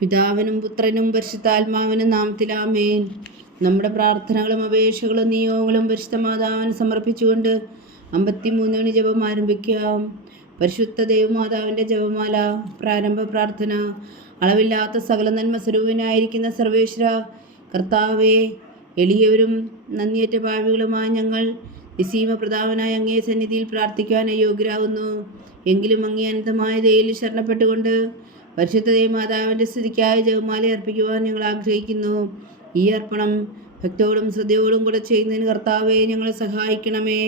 പിതാവിനും പുത്രനും പരിശുദ്ധാത്മാവിനും നാമത്തിൽ ആമേൻ. നമ്മുടെ പ്രാർത്ഥനകളും അപേക്ഷകളും നിയോഗങ്ങളും പരിശുദ്ധ മാതാവിന് സമർപ്പിച്ചുകൊണ്ട് 53 മണി ജപം ആരംഭിക്കാം. പരിശുദ്ധ ദൈവമാതാവിൻ്റെ ജപമാല. പ്രാരംഭ പ്രാർത്ഥന. അളവില്ലാത്ത സകല നന്മ സ്വരൂപനായിരിക്കുന്ന സർവേശ്വര കർത്താവേ, എളിയവരും നന്ദിയേറ്റ പാപികളുമായ ഞങ്ങൾ നിസീമ പ്രതാപനായ അങ്ങേ സന്നിധിയിൽ പ്രാർത്ഥിക്കുവാൻ അയോഗ്യരാകുന്നു. എങ്കിലും അങ്ങേ അനന്തമായ ദയയിൽ ശരണപ്പെട്ടുകൊണ്ട് പരിശുദ്ധ മാതാവിൻ്റെ സ്തുതിക്കായി ജപമാല അർപ്പിക്കുവാൻ ഞങ്ങൾ ആഗ്രഹിക്കുന്നു. ഈ അർപ്പണം ഭക്തോടും ശ്രദ്ധയോടും കൂടെ ചെയ്യുന്നതിന് കർത്താവെ ഞങ്ങളെ സഹായിക്കണമേ.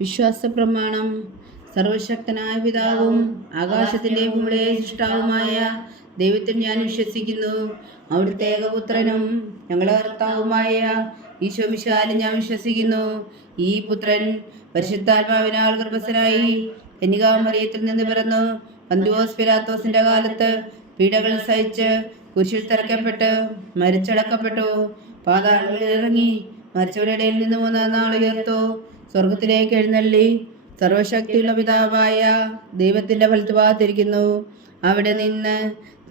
വിശ്വാസ പ്രമാണം. സർവശക്തനായ പിതാവും ആകാശത്തിൻ്റെ ഭൂമിയുടെ സൃഷ്ടാവുമായ ദൈവത്തിൽ ഞാൻ വിശ്വസിക്കുന്നു. അവിടുത്തെ ഏകപുത്രനും ഞങ്ങളുടെ കർത്താവുമായ ഈശോ മിശിഹായിൽ ഞാൻ വിശ്വസിക്കുന്നു. ഈ പുത്രൻ പരിശുദ്ധാത്മാവിനാൽ ഗർഭസ്ഥനായി കന്യകാമറിയത്തിൽ നിന്ന് പിറന്നു പന്തിയോസ് പിലാത്തോസിന്റെ കാലത്ത് പീഡകൾ സഹിച്ച് കുരിശിൽ തറയ്ക്കപ്പെട്ട് മരിച്ചടക്കപ്പെട്ടു. പാതാളങ്ങളിൽ ഇറങ്ങി മരിച്ചവരുടെ ഇടയിൽ നിന്ന് 3-ാം നാൾ ഉയർത്തു. സ്വർഗത്തിലേക്ക് എഴുന്നള്ളി സർവശക്തിയുള്ള പിതാവായ ദൈവത്തിന്റെ വലത്തുഭാഗത്തിരിക്കുന്നു. അവിടെ നിന്ന്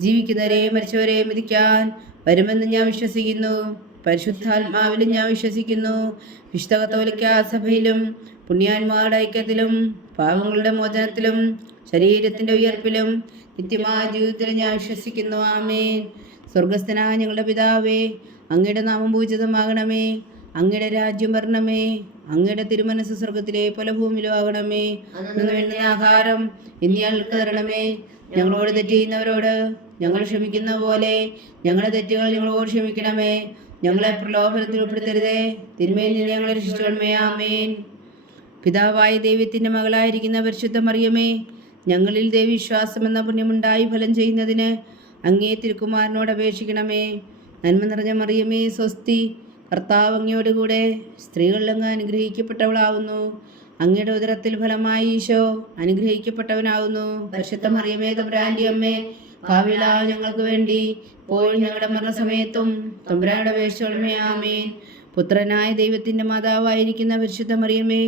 ജീവിക്കുന്നവരെയും മരിച്ചവരെയും വിധിക്കാൻ വരുമെന്ന് ഞാൻ വിശ്വസിക്കുന്നു. പരിശുദ്ധാത്മാവിലും ഞാൻ വിശ്വസിക്കുന്നു. വിശുദ്ധ കത്തോലിക്കാ സഭയിലും പുണ്യാന്മാരുടെ ഐക്യത്തിലും പാപങ്ങളുടെ മോചനത്തിലും ശരീരത്തിൻ്റെ ഉയർപ്പിലും നിത്യമായ ജീവിതത്തിലും ഞാൻ വിശ്വസിക്കുന്നു. ആമേൻ. സ്വർഗസ്ഥനായ ഞങ്ങളുടെ പിതാവേ, അങ്ങയുടെ നാമം പൂജിതമാകണമേ. അങ്ങയുടെ രാജ്യം വരണമേ. അങ്ങയുടെ തിരുമനസ് സ്വർഗത്തിലെ പോലെ ഭൂമിയിലും ആകണമേ. അന്ന് വേണ്ട ആഹാരം ഇന്ന് ഞങ്ങൾക്ക് തരണമേ. ഞങ്ങളോട് തെറ്റ് ചെയ്യുന്നവരോട് ഞങ്ങൾ ക്ഷമിക്കുന്ന പോലെ ഞങ്ങളുടെ തെറ്റുകൾ ഞങ്ങളോട് ക്ഷമിക്കണമേ. ഞങ്ങളെ പ്രലോഭനത്തിൽ ഉൾപ്പെടുത്തരുതേ, തിന്മയിൽ നിന്ന് ഞങ്ങളെ രക്ഷിക്കണമേ. ആമേൻ. പിതാവായ ദൈവത്തിൻ്റെ മകളായിരിക്കുന്ന പരിശുദ്ധ മറിയമേ, ഞങ്ങളിൽ ദൈവവിശ്വാസം എന്ന പുണ്യമുണ്ടായി ഫലം ചെയ്യുന്നതിന് അങ്ങേ തിരുക്കുമാരനോട് അപേക്ഷിക്കണമേ. നന്മ നിറഞ്ഞ മറിയമേ സ്വസ്തി, കർത്താവ് അങ്ങയോടുകൂടെ സ്ത്രീകളിൽ അങ്ങ് അനുഗ്രഹിക്കപ്പെട്ടവളാവുന്നു. അങ്ങയുടെ ഉദരത്തിൽ ഫലമായി ഈശോ അനുഗ്രഹിക്കപ്പെട്ടവനാവുന്നു. പരിശുദ്ധ മറിയമേ തമ്പുരാന്റെ അമ്മേ, ഭാവിയിലായ ഞങ്ങൾക്ക് വേണ്ടി ഇപ്പോൾ ഞങ്ങളുടെ മരണസമയത്തും തമ്പുരാനുടെ അപേക്ഷിക്കണമേ. ആമേൻ. പുത്രനായ ദൈവത്തിൻ്റെ മാതാവായിരിക്കുന്ന പരിശുദ്ധ മറിയമേ,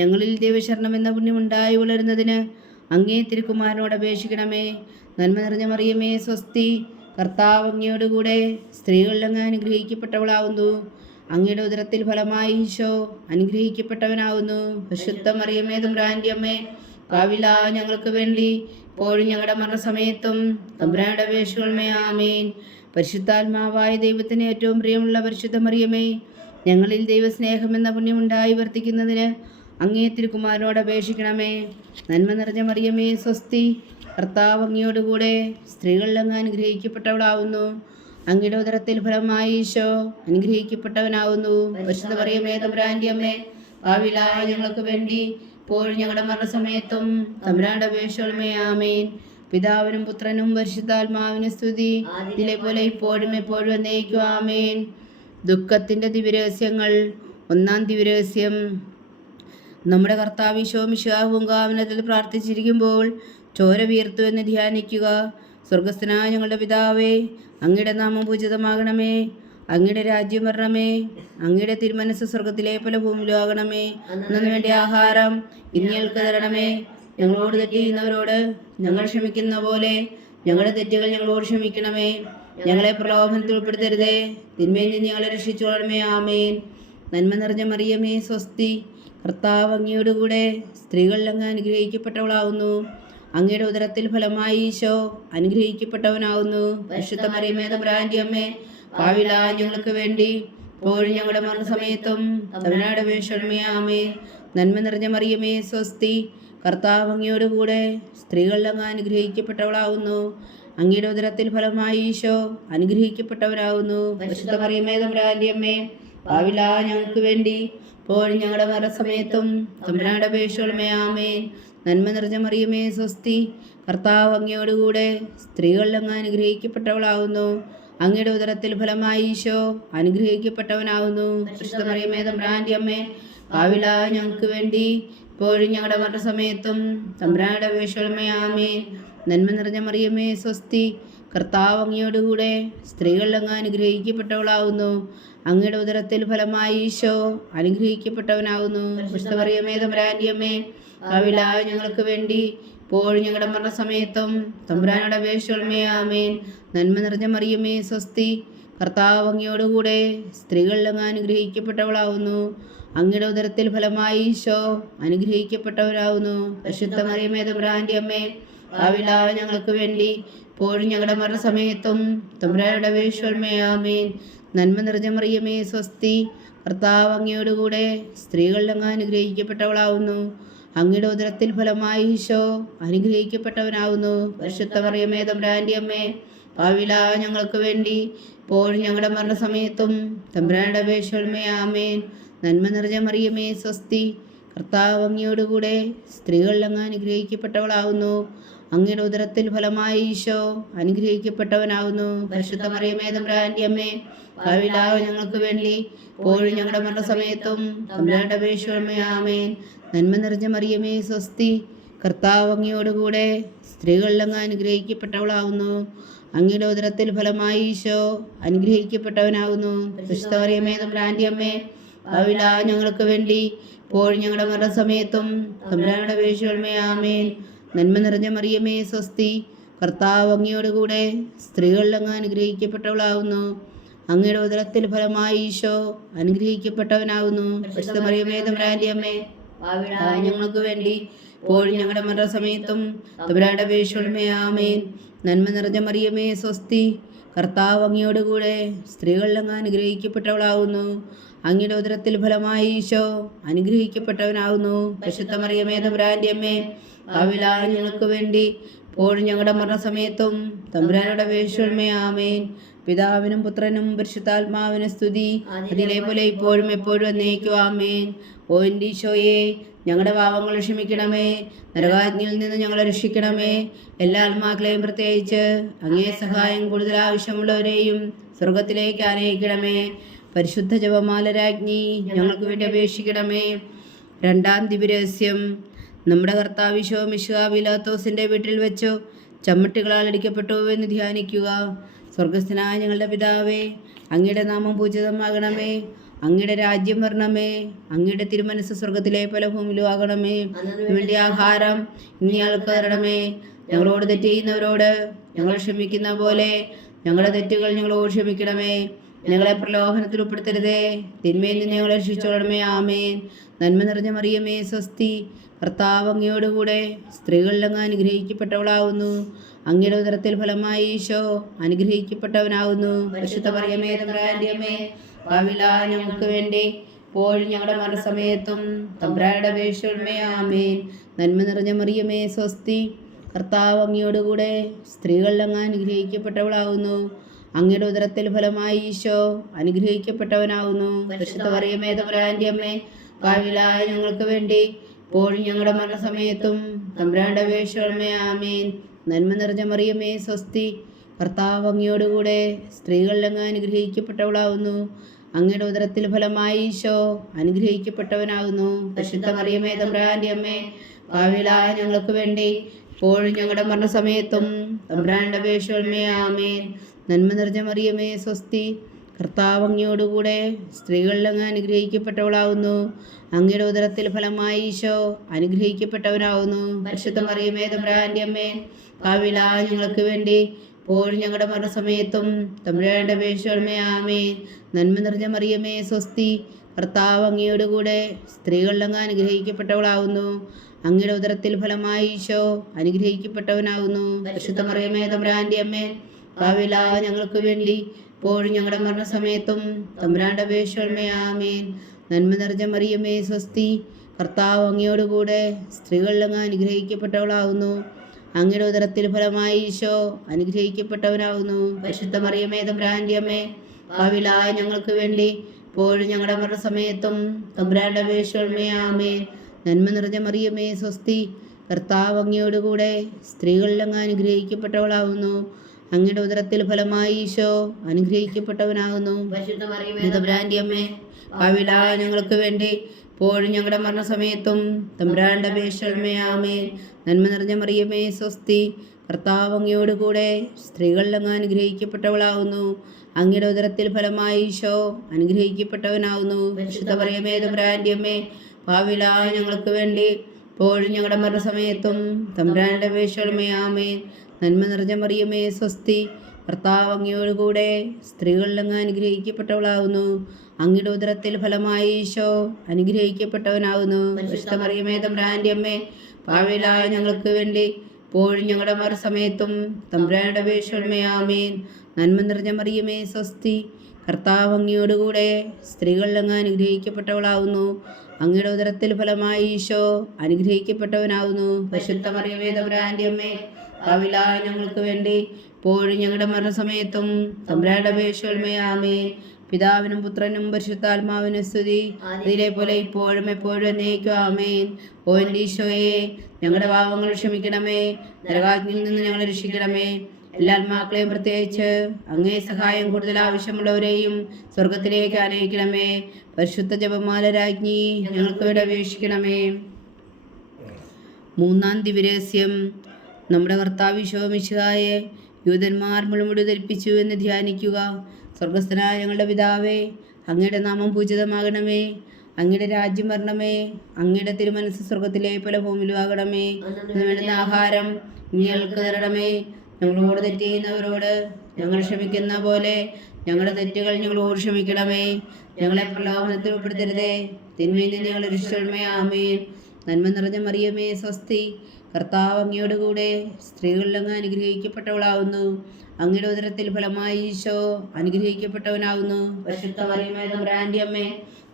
ഞങ്ങളിൽ ദൈവശരണം എന്ന പുണ്യമുണ്ടായി വളരുന്നതിന് അങ്ങേ തിരുക്കുമാരനോട് അപേക്ഷിക്കണമേ. നന്മ നിറഞ്ഞ മറിയമേ സ്വസ്തി, കർത്താവ് അങ്ങയോടുകൂടെ സ്ത്രീകളിൽ അങ്ങ് അനുഗ്രഹിക്കപ്പെട്ടവളാവുന്നു. അങ്ങയുടെ ഉദരത്തിൽ ഫലമായി ഈശോ അനുഗ്രഹിക്കപ്പെട്ടവനാവുന്നു. പരിശുദ്ധ മറിയമേ തമ്പുരാന്റെ അമ്മേ, ഭാവിയിലായ ഞങ്ങൾക്ക് വേണ്ടി ഇപ്പോഴും ഞങ്ങളുടെ മരണസമയത്തും തമ്പുരാനുടെ അപേക്ഷിക്കണമേ. ആമേൻ. പരിശുദ്ധാത്മാവായ ദൈവത്തിന് ഏറ്റവും പ്രിയമുള്ള പരിശുദ്ധ മറിയമേ, ഞങ്ങളിൽ ദൈവസ്നേഹം എന്ന പുണ്യമുണ്ടായി വർത്തിക്കുന്നതിന് അങ്ങേ തിരുക്കുമാരനോട് അപേക്ഷിക്കണമേ. നന്മ നിറഞ്ഞ മറിയമേ സ്വസ്തി, കർത്താവ് അങ്ങയോടുകൂടെ സ്ത്രീകളിൽ അങ്ങ് അനുഗ്രഹിക്കപ്പെട്ടവളാവുന്നു. അങ്ങയുടെ ഉദരത്തിൽ ഫലമായി ഈശോ അനുഗ്രഹിക്കപ്പെട്ടവനാവുന്നു. പരിശുദ്ധ മറിയമേ തമ്പുരാന്റെ അമ്മേ, ഭാവിയിലായ ഞങ്ങൾക്ക് വേണ്ടി ഇപ്പോഴും ഞങ്ങളുടെ മരണസമയത്തും തമ്പുരാനുടെ അപേക്ഷിക്കണമേ. ആമേൻ. പിതാവിനും പുത്രനും പരിശുദ്ധാത്മാവിനും സ്തുതി, ഇതിലെ പോലെ ഇപ്പോഴും എപ്പോഴും എന്നേക്കും. ആമേൻ. ദുഃഖത്തിൻ്റെ ദിവ്യരഹസ്യങ്ങൾ. 1-ാം ദിവ്യരഹസ്യം. നമ്മുടെ കർത്താവ് ഈശോ മിശിഹാ പൂങ്കാവനത്തിൽ പ്രാർത്ഥിച്ചിരിക്കുമ്പോൾ ചോര വീർത്തു എന്ന് ധ്യാനിക്കുക. സ്വർഗസ്ഥനായ ഞങ്ങളുടെ പിതാവേ, അങ്ങയുടെ നാമം പൂജിതമാകണമേ. അങ്ങയുടെ രാജ്യം വരണമേ. അങ്ങയുടെ തിരുമനസ് സ്വർഗത്തിലെ പോലെ ഭൂമിയിലും ആകണമേ. അന്നു വേണ്ട ആഹാരം ഇന്ന് ഞങ്ങൾക്ക് തരണമേ. ഞങ്ങളോട് തെറ്റ് ചെയ്യുന്നവരോട് ഞങ്ങൾ ക്ഷമിക്കുന്ന പോലെ ഞങ്ങളുടെ തെറ്റുകൾ ഞങ്ങളോട് ക്ഷമിക്കണമേ. ഞങ്ങളെ പ്രലോഭനത്തിൽ ഉൾപ്പെടുത്തരുതേ, തിന്മയിൽ നിന്ന് ഞങ്ങളെ രക്ഷിച്ചുകൊള്ളണമേ. ആമേൻ. നന്മ നിറഞ്ഞ മറിയമേ സ്വസ്തി, കർത്താവ് അങ്ങയോടുകൂടെ സ്ത്രീകളിൽ അങ്ങ് അനുഗ്രഹിക്കപ്പെട്ടവളാവുന്നു. അങ്ങയുടെ ഉദരത്തിൽ ഫലമായി ഈശോ അനുഗ്രഹിക്കപ്പെട്ടവനാവുന്നു. പരിശുദ്ധ മറിയമേ തമ്പുരാന്റെ അമ്മേ, ഭാവിയിലായ ഞങ്ങൾക്ക് വേണ്ടി ഇപ്പോഴും ഞങ്ങളുടെ മരണസമയത്തും തമ്പുരാനുടെ അപേക്ഷിക്കണമേ. ആമേൻ. നന്മ നിറഞ്ഞ മറിയമേ സ്വസ്തി, കർത്താവ് അങ്ങയോടുകൂടെ സ്ത്രീകളിൽ അങ്ങ് അനുഗ്രഹിക്കപ്പെട്ടവളാവുന്നു. അങ്ങയുടെ ഉദരത്തിൽ ഫലമായി ഈശോ അനുഗ്രഹിക്കപ്പെട്ടവനാവുന്നു. പരിശുദ്ധ മറിയമേ തമ്പുരാന്റെ അമ്മേ, ഭാവിയിലായ ഞങ്ങൾക്ക് വേണ്ടി ഇപ്പോഴും ഞങ്ങളുടെ മരണസമയത്തും തമ്പുരാനുടെ അപേക്ഷിക്കണമേ. ആമേൻ. നന്മ നിറഞ്ഞ മറിയമേ സ്വസ്തി, കർത്താവ് അങ്ങയോടുകൂടെ സ്ത്രീകളിൽ അങ്ങ് അനുഗ്രഹിക്കപ്പെട്ടവളാവുന്നു. അങ്ങയുടെ ഉദരത്തിൽ ഫലമായി ഈശോ അനുഗ്രഹിക്കപ്പെട്ടവനാവുന്നു. പരിശുദ്ധ മറിയമേ തമ്പുരാന്റെ അമ്മേ, ഭാവിയിലായ ഞങ്ങൾക്ക് വേണ്ടി ഇപ്പോഴും ഞങ്ങളുടെ മരണസമയത്തും തമ്പുരാനുടെ അപേക്ഷിക്കണമേ. ആമേൻ. നന്മ നിറഞ്ഞ മറിയമേ സ്വസ്തി, കർത്താവ് അങ്ങയോടുകൂടെ സ്ത്രീകളിൽ അങ്ങ് അനുഗ്രഹിക്കപ്പെട്ടവളാവുന്നു. അങ്ങയുടെ ഉദരത്തിൽ ഫലമായി ഈശോ അനുഗ്രഹിക്കപ്പെട്ടവനാവുന്നു. പരിശുദ്ധ മറിയമേ തമ്പുരാന്റെ അമ്മേ, ഭാവിയിലായ ഞങ്ങൾക്ക് വേണ്ടി ഇപ്പോഴും ഞങ്ങളുടെ മരണസമയത്തും തമ്പുരാനോട് അപേക്ഷിക്കണമേ. ആമേൻ. നന്മ നിറഞ്ഞ മറിയമേ സ്വസ്തി, കർത്താവ് അങ്ങയോടുകൂടെ സ്ത്രീകളിൽ അങ്ങ് അനുഗ്രഹിക്കപ്പെട്ടവളാവുന്നു. അങ്ങയുടെ ഉദരത്തിൽ ഫലമായി ഈശോ അനുഗ്രഹിക്കപ്പെട്ടവരാകുന്നു. പരിശുദ്ധ മറിയമേ തമ്പുരാന്റെ അമ്മേ, പാപികളായ ഞങ്ങൾക്ക് വേണ്ടി ഇപ്പോഴും ഞങ്ങളുടെ മരണസമയത്തും തമ്പുരാനോട് അപേക്ഷിക്കണമേ. ആമേൻ. നന്മ നിറഞ്ഞ മറിയമേ സ്വസ്തി, കർത്താവ് അങ്ങയോടുകൂടെ സ്ത്രീകളിൽ അങ്ങ് അനുഗ്രഹിക്കപ്പെട്ടവളാവുന്നു. അങ്ങയുടെ ഉദരത്തിൽ ഫലമായി ഈശോ അനുഗ്രഹിക്കപ്പെട്ടവനാകുന്നു. പരിശുദ്ധ മറിയമേ തമ്പുരാന്റെ അമ്മേ, പാപികളായ ഞങ്ങൾക്ക് വേണ്ടി ഇപ്പോഴും ഞങ്ങളുടെ മരണസമയത്തും തമ്പുരാനോട് അപേക്ഷിക്കണമേ. ആമേൻ. നന്മ നിറഞ്ഞ മറിയമേ സ്വസ്തി, കർത്താവ് അങ്ങയോടുകൂടെ സ്ത്രീകളിൽ അങ്ങ് അനുഗ്രഹിക്കപ്പെട്ടവളാകുന്നു. അങ്ങയുടെ ഉദരത്തിൽ ഫലമായി ഈശോ അനുഗ്രഹിക്കപ്പെട്ടവനാകുന്നു. പരിശുദ്ധ മറിയമേ തമ്പുരാന്റെ അമ്മേ, പാപികളായ ഞങ്ങൾക്ക് വേണ്ടി ഇപ്പോഴും ഞങ്ങളുടെ മരണസമയത്തും തമ്പുരാനോട് അപേക്ഷിക്കണമേ. ആമേൻ. നന്മ നിറഞ്ഞ മറിയമേ സ്വസ്തി, കർത്താവ് അങ്ങയോടുകൂടെ സ്ത്രീകളിൽ അങ്ങ് അനുഗ്രഹിക്കപ്പെട്ടവളാകുന്നു. അങ്ങയുടെ ഉദരത്തിൽ ഫലമായി ഈശോ അനുഗ്രഹിക്കപ്പെട്ടവനാകുന്നു. പരിശുദ്ധ മറിയമേ തമ്പുരാന്റെ അമ്മേ, പാപികളായ ഞങ്ങൾക്ക് വേണ്ടി ഇപ്പോഴും ഞങ്ങളുടെ മരണസമയത്തും തമ്പുരാനോട് അപേക്ഷിക്കണമേ. ആമേൻ. നന്മ നിറഞ്ഞ മറിയമേ സ്വസ്തി, കർത്താവ് അങ്ങയോടുകൂടെ സ്ത്രീകളിൽ അങ്ങ് അനുഗ്രഹിക്കപ്പെട്ടവളാകുന്നു. അങ്ങയുടെ ഉദരത്തിൽ ഫലമായി ഈശോ അനുഗ്രഹിക്കപ്പെട്ടവനാകുന്നു. പരിശുദ്ധ മറിയമേ തമ്പുരാന്റെ അമ്മേ, പാപികളായ ഞങ്ങൾക്ക് വേണ്ടി ഇപ്പോഴും ഞങ്ങളുടെ മരണസമയത്തും തമ്പുരാനോട് അപേക്ഷിക്കണമേ. ആമേൻ. നന്മ നിറഞ്ഞ മറിയമേ സ്വസ്തി, കർത്താവ് അങ്ങയോടുകൂടെ സ്ത്രീകളിൽ അങ്ങ് അനുഗ്രഹിക്കപ്പെട്ടവളാകുന്നു. അങ്ങയുടെ ഉദരത്തിൽ ഫലമായി ഈശോ അനുഗ്രഹിക്കപ്പെട്ടവനാകുന്നു. പരിശുദ്ധ മറിയമേ തമ്പുരാന്റെ അമ്മേ, പാപികളായ ഞങ്ങൾക്ക് വേണ്ടി ഇപ്പോഴും ഞങ്ങളുടെ മരണസമയത്തും തമ്പുരാനോട് അപേക്ഷിക്കണമേ. ആമേൻ. പിതാവിനും പുത്രനും പരിശുദ്ധാത്മാവിനും സ്തുതി, അതിലെ പോലെ ഇപ്പോഴും എപ്പോഴും എന്നേക്കും. ആമേൻ. ഓ എൻ്റെ ഈശോയെ, ഞങ്ങളുടെ പാപങ്ങൾ ക്ഷമിക്കണമേ, നരകാഗ്നിയിൽ നിന്ന് ഞങ്ങളെ രക്ഷിക്കണമേ. എല്ലാ ആത്മാക്കളെയും പ്രത്യേകിച്ച് അങ്ങേ സഹായം കൂടുതൽ ആവശ്യമുള്ളവരെയും സ്വർഗത്തിലേക്ക് ആനയിക്കണമേ. പരിശുദ്ധ ജപമാല രാജ്ഞി, ഞങ്ങൾക്ക് വേണ്ടി അപേക്ഷിക്കണമേ. രണ്ടാം ദിവ്യരഹസ്യം. നമ്മുടെ കർത്താവ് ഈശോ മിശിഹാ പീലാത്തോസിൻ്റെ വീട്ടിൽ വെച്ചു ചമ്മട്ടികളാൽ അടിക്കപ്പെട്ടു എന്ന് ധ്യാനിക്കുക. സ്വർഗസ്ഥനായ ഞങ്ങളുടെ പിതാവേ, അങ്ങയുടെ നാമം പൂജിതമാകണമേ. അങ്ങയുടെ രാജ്യം വരണമേ. അങ്ങയുടെ തിരുമനസ് സ്വർഗത്തിലെ പല ഭൂമിയിലും ആകണമേ. വേണ്ടി ആഹാരം ഇനി ഞങ്ങൾക്ക് തരണമേ. ഞങ്ങളോട് തെറ്റ് ചെയ്യുന്നവരോട് ഞങ്ങൾ ക്ഷമിക്കുന്ന പോലെ ഞങ്ങളുടെ തെറ്റുകൾ ഞങ്ങളോട് ക്ഷമിക്കണമേ. ഞങ്ങളെ പ്രലോഭനത്തിൽ ഉൾപ്പെടുത്തരുതേ, തിന്മയിൽ നിന്ന് ഞങ്ങളെ രക്ഷിച്ചോളണമേ. ആമേൻ. നന്മ നിറഞ്ഞ മറിയമേ സ്വസ്തി, കർത്താവ് അങ്ങയോടുകൂടെ സ്ത്രീകളിൽ അങ്ങ് അനുഗ്രഹിക്കപ്പെട്ടവളാവുന്നു. അങ്ങയുടെ ഉദരത്തിൽ ഫലമായി ഈശോ അനുഗ്രഹിക്കപ്പെട്ടവനാകുന്നു. പരിശുദ്ധ മറിയമേ തമ്പുരാന്റെ അമ്മേ, പാപികളായ ഞങ്ങൾക്ക് വേണ്ടി ഇപ്പോഴും ഞങ്ങളുടെ മരണസമയത്തും തമ്പുരാനോട് അപേക്ഷിക്കണമേ. ആമേൻ. നന്മ നിറഞ്ഞ മറിയമേ സ്വസ്തി, കർത്താവ് അങ്ങയോടുകൂടെ സ്ത്രീകളിൽ അങ്ങ് അനുഗ്രഹിക്കപ്പെട്ടവളാകുന്നു. അങ്ങയുടെ ഉദരത്തിൽ ഫലമായി ഈശോ അനുഗ്രഹിക്കപ്പെട്ടവനാകുന്നു. പരിശുദ്ധ മറിയമേ തമ്പുരാന്റെ അമ്മേ, പാപികളായ ഞങ്ങൾക്ക് വേണ്ടി ഇപ്പോഴും ഞങ്ങളുടെ മരണസമയത്തും തമ്പുരാനോട് അപേക്ഷിക്കണമേ. ആമേൻ. നന്മ നിറഞ്ഞ മറിയമേ സ്വസ്തി, കർത്താവ് അങ്ങയോടുകൂടെ സ്ത്രീകളിൽ അങ്ങ് അനുഗ്രഹിക്കപ്പെട്ടവളാകുന്നു. അങ്ങയുടെ ഉദരത്തിൽ ഫലമായി ഈശോ അനുഗ്രഹിക്കപ്പെട്ടവനാകുന്നു. പരിശുദ്ധ മറിയമേ തമ്പുരാന്റെ അമ്മേ, പാപികളായ ഞങ്ങൾക്ക് വേണ്ടി ഇപ്പോഴും ഞങ്ങളുടെ മരണസമയത്തും തമ്പുരാനോട് അപേക്ഷിക്കണമേ. ആമേൻ. നന്മ നിറഞ്ഞ മറിയമേ സ്വസ്തി, കർത്താവ് അങ്ങയോടുകൂടെ സ്ത്രീകളിൽ അങ്ങ് അനുഗ്രഹിക്കപ്പെട്ടവളാകുന്നു. അങ്ങയുടെ ഉദരത്തിൽ ഫലമായി ഈശോ അനുഗ്രഹിക്കപ്പെട്ടവനാകുന്നു. പരിശുദ്ധ മറിയമേ തമ്പുരാന്റെ അമ്മേ, പാപികളായ ഞങ്ങൾക്ക് വേണ്ടി ഇപ്പോഴും ഞങ്ങളുടെ മരണസമയത്തും തമ്പുരാനോട് അപേക്ഷിക്കണമേ. ആമേൻ. നന്മ നിറഞ്ഞ മറിയമേ സ്വസ്തി, കർത്താവ് അങ്ങയോടുകൂടെ സ്ത്രീകളിൽ അങ്ങ് അനുഗ്രഹിക്കപ്പെട്ടവളാകുന്നു. അങ്ങയുടെ ഉദരത്തിൽ ഫലമായി ഈശോ അനുഗ്രഹിക്കപ്പെട്ടവനാകുന്നു. പരിശുദ്ധ മറിയമേ തമ്പുരാന്റെ അമ്മേ, പാപികളായ ഞങ്ങൾക്ക് വേണ്ടി ഇപ്പോഴും ഞങ്ങളുടെ മരണസമയത്തും തമ്പുരാനോട് അപേക്ഷിക്കണമേ. ആമേൻ. നന്മ നിറഞ്ഞ മറിയമേ സ്വസ്തി, കർത്താവ് അങ്ങയോടുകൂടെ സ്ത്രീകളിൽ അങ്ങ് അനുഗ്രഹിക്കപ്പെട്ടവളാകുന്നു. അങ്ങയുടെ ഉദരത്തിൽ ഫലമായി ഈശോ അനുഗ്രഹിക്കപ്പെട്ടവനാകുന്നു. പരിശുദ്ധ മറിയമേ തമ്പുരാന്റെ അമ്മേ, പാപികളായ ഞങ്ങൾക്ക് വേണ്ടി ഇപ്പോഴും ഞങ്ങളുടെ മരണസമയത്തും തമ്പുരാനോട് അപേക്ഷിക്കണമേ. ആമേൻ. നന്മ നിറഞ്ഞ മറിയമേ സ്വസ്തി, കർത്താവ് അങ്ങയോടുകൂടെ സ്ത്രീകളിൽ അങ്ങ് അനുഗ്രഹിക്കപ്പെട്ടവളാകുന്നു. അങ്ങയുടെ ഉദരത്തിൽ ഫലമായി ഈശോ അനുഗ്രഹിക്കപ്പെട്ടവനാകുന്നു. പരിശുദ്ധ മറിയമേ തമ്പുരാന്റെ അമ്മേ, പാപികളായ ഞങ്ങൾക്ക് വേണ്ടി ഇപ്പോഴും ഞങ്ങളുടെ മരണസമയത്തും തമ്പുരാനോട് അപേക്ഷിക്കണമേ. ആമേൻ. നന്മ നിറഞ്ഞ മറിയമേ സ്വസ്തി, കർത്താവ് അങ്ങയോടുകൂടെ സ്ത്രീകളിൽ അങ്ങ് അനുഗ്രഹിക്കപ്പെട്ടവളാകുന്നു. അങ്ങയുടെ ഉദരത്തിൽ ഫലമായി ഈശോ അനുഗ്രഹിക്കപ്പെട്ടവനാകുന്നു. പരിശുദ്ധ മറിയമേ തമ്പുരാന്റെ അമ്മേ, പാപികളായ ഞങ്ങൾക്ക് വേണ്ടി ഇപ്പോഴും ഞങ്ങളുടെ മരണസമയത്തും തമ്പുരാന്റെ അപേക്ഷകളുമേ ആമേൻ. നന്മ നിറഞ്ഞ മറിയമേ സ്വസ്തി, കർത്താവ് അങ്ങയോടുകൂടെ സ്ത്രീകളിൽ അങ്ങ് അനുഗ്രഹിക്കപ്പെട്ടവളാവുന്നു. അങ്ങയുടെ ഉദരത്തിൽ ഫലമായി ഈശോ അനുഗ്രഹിക്കപ്പെട്ടവനാവുന്നു. പരിശുദ്ധ മറിയമേ തമ്പുരാന്റെ അമ്മേ, പാപികളായ ഞങ്ങൾക്ക് വേണ്ടി ഇപ്പോഴും ഞങ്ങളുടെ മരണസമയത്തും തമ്പുരാന്റെ അപേക്ഷകളുമേ ആമേൻ. നന്മ നിറഞ്ഞ മറിയമേ സ്വസ്തി, കർത്താവ് അങ്ങയോടുകൂടെ സ്ത്രീകളിൽ അങ്ങ് അനുഗ്രഹിക്കപ്പെട്ടവളാവുന്നു. അങ്ങയുടെ ഉദരത്തിൽ ഫലമായി ഈശോ അനുഗ്രഹിക്കപ്പെട്ടവനാവുന്നു. പരിശുദ്ധ മറിയമേ തമ്പുരാന്റെ അമ്മേ, പാപികളായ ഞങ്ങൾക്ക് വേണ്ടി ഇപ്പോഴും ഞങ്ങളുടെ മരണസമയത്തും തമ്പുരാന്റെ അപേക്ഷകളുമേ ആമേൻ. പിതാവിനും പുത്രനും പരിശുദ്ധാത്മാവിനും സ്തുതി, അതിലെ പോലെ ഇപ്പോഴും എപ്പോഴും എന്നേക്കും ആമേൻ. ഓ എൻ്റെ ഈശോയെ, ഞങ്ങളുടെ പാപങ്ങൾ ക്ഷമിക്കണമേ, നരകാഗ്നിയിൽ നിന്ന് ഞങ്ങളെ രക്ഷിക്കണമേ. എല്ലാ ആത്മാക്കളെയും പ്രത്യേകിച്ച് അങ്ങേ സഹായം കൂടുതൽ ആവശ്യമുള്ളവരെയും സ്വർഗത്തിലേക്ക് ആനയിക്കണമേ. പരിശുദ്ധ ജപമാല രാജ്ഞി, ഞങ്ങൾക്ക് വേണ്ടി അപേക്ഷിക്കണമേ. മൂന്നാം ദിവ്യരഹസ്യം. നമ്മുടെ കർത്താവ് ഈശോ മിശിഹായെ യൂതന്മാർ മുൾമുടി ധരിപ്പിച്ചു എന്ന് ധ്യാനിക്കുക. സ്വർഗസ്ഥനായ ഞങ്ങളുടെ പിതാവേ, അങ്ങയുടെ നാമം പൂജിതമാകണമേ, അങ്ങയുടെ രാജ്യം വരണമേ, അങ്ങയുടെ തിരുമനസ് സ്വർഗത്തിലെ പോലെ ഭൂമിയിലും ആകണമേ. വേണ്ടുന്ന ആഹാരം ഞങ്ങൾക്ക് തരണമേ. ഞങ്ങളോട് തെറ്റ് ചെയ്യുന്നവരോട് ഞങ്ങൾ ക്ഷമിക്കുന്ന പോലെ ഞങ്ങളുടെ തെറ്റുകൾ ഞങ്ങളോട് ക്ഷമിക്കണമേ. ഞങ്ങളെ പ്രലോഭനത്തിൽ ഉൾപ്പെടുത്തരുതേ, തിന്മയിൽ നിന്ന് ഞങ്ങളെ രക്ഷിക്കണമേ. ആമേൻ. നന്മ നിറഞ്ഞ മറിയമേ സ്വസ്തി, കർത്താവ് അങ്ങയോടുകൂടെ സ്ത്രീകളിൽ അങ്ങ് അനുഗ്രഹിക്കപ്പെട്ടവളാവുന്നു. അങ്ങയുടെ ഉദരത്തിൽ ഫലമായി ഈശോ അനുഗ്രഹിക്കപ്പെട്ടവനാവുന്നു. പരിശുദ്ധ മറിയമേ തമ്പുരാന്റെ അമ്മേ,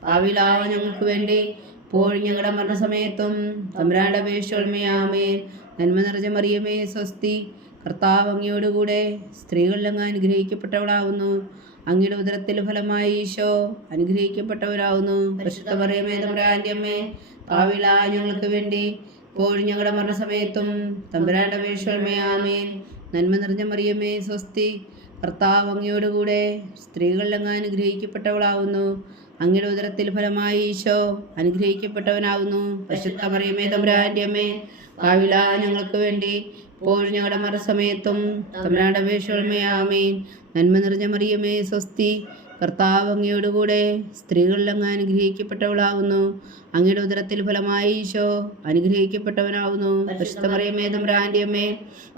പാപികളായ ഞങ്ങൾക്ക് വേണ്ടി ഇപ്പോഴും ഞങ്ങളുടെ മരണസമയത്തും തമ്പുരാന്റെ അപേക്ഷകളുമേ ആമേൻ. നന്മ നിറഞ്ഞ മറിയമേ സ്വസ്തി, കർത്താവ് അങ്ങയോടുകൂടെ സ്ത്രീകളിൽ അങ്ങ് അനുഗ്രഹിക്കപ്പെട്ടവളാവുന്നു. അങ്ങയുടെ ഉദരത്തിൽ ഫലമായി ഈശോ അനുഗ്രഹിക്കപ്പെട്ടവരാവുന്നു. പരിശുദ്ധ മറിയമേ തമ്പുരാന്റെ അമ്മേ, പാപികളായ ഞങ്ങൾക്ക് വേണ്ടി ഇപ്പോഴും ഞങ്ങളുടെ മരണസമയത്തും തമ്പുരാന്റെ അപേക്ഷകളുമേ ആമേൻ. നന്മ നിറഞ്ഞ മറിയമേ സ്വസ്തി, കർത്താവ് അങ്ങയോടുകൂടെ സ്ത്രീകളിൽ അങ്ങ് അനുഗ്രഹിക്കപ്പെട്ടവളാവുന്നു. അങ്ങയുടെ ഉദരത്തിൽ ഫലമായി ഈശോ അനുഗ്രഹിക്കപ്പെട്ടവനാവുന്നു. പരിശുദ്ധ മറിയമേ തമ്പുരാന്റെ അമ്മേ, പാപികളായ ഞങ്ങൾക്ക് വേണ്ടി ഇപ്പോഴും ഞങ്ങളുടെ മരണസമയത്തും തമ്പുരാന്റെ അപേക്ഷകളുമേ ആമേൻ. നന്മ നിറഞ്ഞ മറിയമേ സ്വസ്തി, കർത്താവ് അങ്ങയോടുകൂടെ സ്ത്രീകളിൽ അങ്ങ് അനുഗ്രഹിക്കപ്പെട്ടവളാവുന്നു. അങ്ങയുടെ ഉദരത്തിൽ ഫലമായി ഈശോ അനുഗ്രഹിക്കപ്പെട്ടവനാവുന്നു. പരിശുദ്ധ മറിയമേ തമ്പുരാന്റെ അമ്മേ,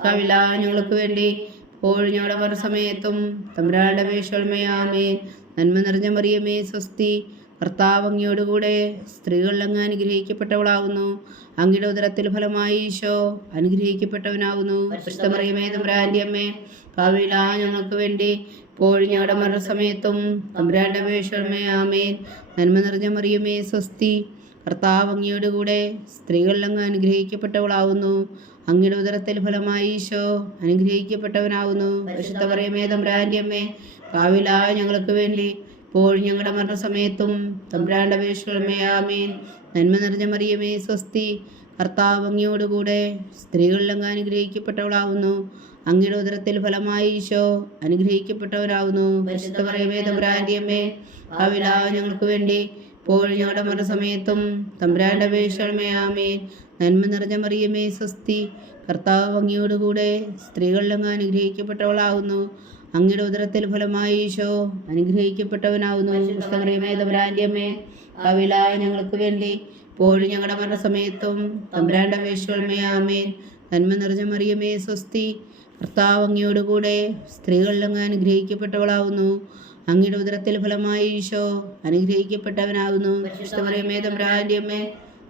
പാപികളായ ഞങ്ങൾക്ക് വേണ്ടി ഇപ്പോഴും ഞങ്ങളുടെ മരണസമയത്തും തമ്പുരാന്റെ അപേക്ഷകളുമേ ആമേൻ. നന്മ നിറഞ്ഞ മറിയമേ സ്വസ്തി, കർത്താവ് അങ്ങയോടുകൂടെ സ്ത്രീകളിൽ അങ്ങ് അനുഗ്രഹിക്കപ്പെട്ടവളാവുന്നു. അങ്ങയുടെ ഉദരത്തിൽ ഫലമായി ഈശോ അനുഗ്രഹിക്കപ്പെട്ടവനാവുന്നു. പരിശുദ്ധ മറിയമേ തമ്പുരാന്റെ അമ്മേ, പാപികളായ ഞങ്ങൾക്ക് വേണ്ടി ഇപ്പോഴും ഞങ്ങളുടെ മരണസമയത്തും തമ്പുരാന്റെ അപേക്ഷകളുമേ ആമേൻ. നന്മ നിറഞ്ഞ മറിയമേ സ്വസ്തി, കർത്താവ് അങ്ങയോടുകൂടെ സ്ത്രീകളിൽ അങ്ങ് അനുഗ്രഹിക്കപ്പെട്ടവളാവുന്നു. അങ്ങയുടെ ഉദരത്തിൽ ഫലമായി ഈശോ അനുഗ്രഹിക്കപ്പെട്ടവനാവുന്നു. പരിശുദ്ധ മറിയമേ തമ്പുരാന്റെ അമ്മേ, പാപികളായ ഞങ്ങൾക്ക് വേണ്ടി ഇപ്പോഴും ഞങ്ങളുടെ മരണസമയത്തും തമ്പുരാന്റെ അപേക്ഷകളുമേ ആമേൻ. നന്മ നിറഞ്ഞ മറിയമേ സ്വസ്തി, കർത്താവ് അങ്ങയോടുകൂടെ സ്ത്രീകളിൽ അങ്ങ് അനുഗ്രഹിക്കപ്പെട്ടവളാവുന്നു. അങ്ങയുടെ ഉദരത്തിൽ ഫലമായി ഈശോ അനുഗ്രഹിക്കപ്പെട്ടവരാവുന്നു. പരിശുദ്ധ മറിയമേ തമ്പുരാന്റെ അമ്മേ, പാപികളായ ഞങ്ങൾക്ക് വേണ്ടി ഇപ്പോഴും ഞങ്ങളുടെ മരണസമയത്തും തമ്പുരാന്റെ അപേക്ഷകളുമേ ആമേൻ. നന്മ നിറഞ്ഞ മറിയമേ സ്വസ്തി, കർത്താവ് അങ്ങയോടുകൂടെ സ്ത്രീകളിൽ അങ്ങ് അനുഗ്രഹിക്കപ്പെട്ടവളാവുന്നു. അങ്ങയുടെ ഉദരത്തിൽ ഫലമായി ഈശോ അനുഗ്രഹിക്കപ്പെട്ടവനാവുന്നു. പരിശുദ്ധ മറിയമേ തമ്പുരാന്റെ അമ്മേ, പാപികളായ ഞങ്ങൾക്ക് വേണ്ടി ഇപ്പോഴും ഞങ്ങളുടെ മരണസമയത്തും തമ്പുരാന്റെ അപേക്ഷകളുമേ ആമേൻ. നന്മ നിറഞ്ഞ മറിയമേ സ്വസ്തി, കർത്താവ് അങ്ങയോടുകൂടെ സ്ത്രീകളിൽ അങ്ങ് അനുഗ്രഹിക്കപ്പെട്ടവളാവുന്നു. അങ്ങയുടെ ഉദരത്തിൽ ഫലമായി ഈശോ അനുഗ്രഹിക്കപ്പെട്ടവനാവുന്നു. പരിശുദ്ധ മറിയമേ തമ്പുരാന്റെ അമ്മേ,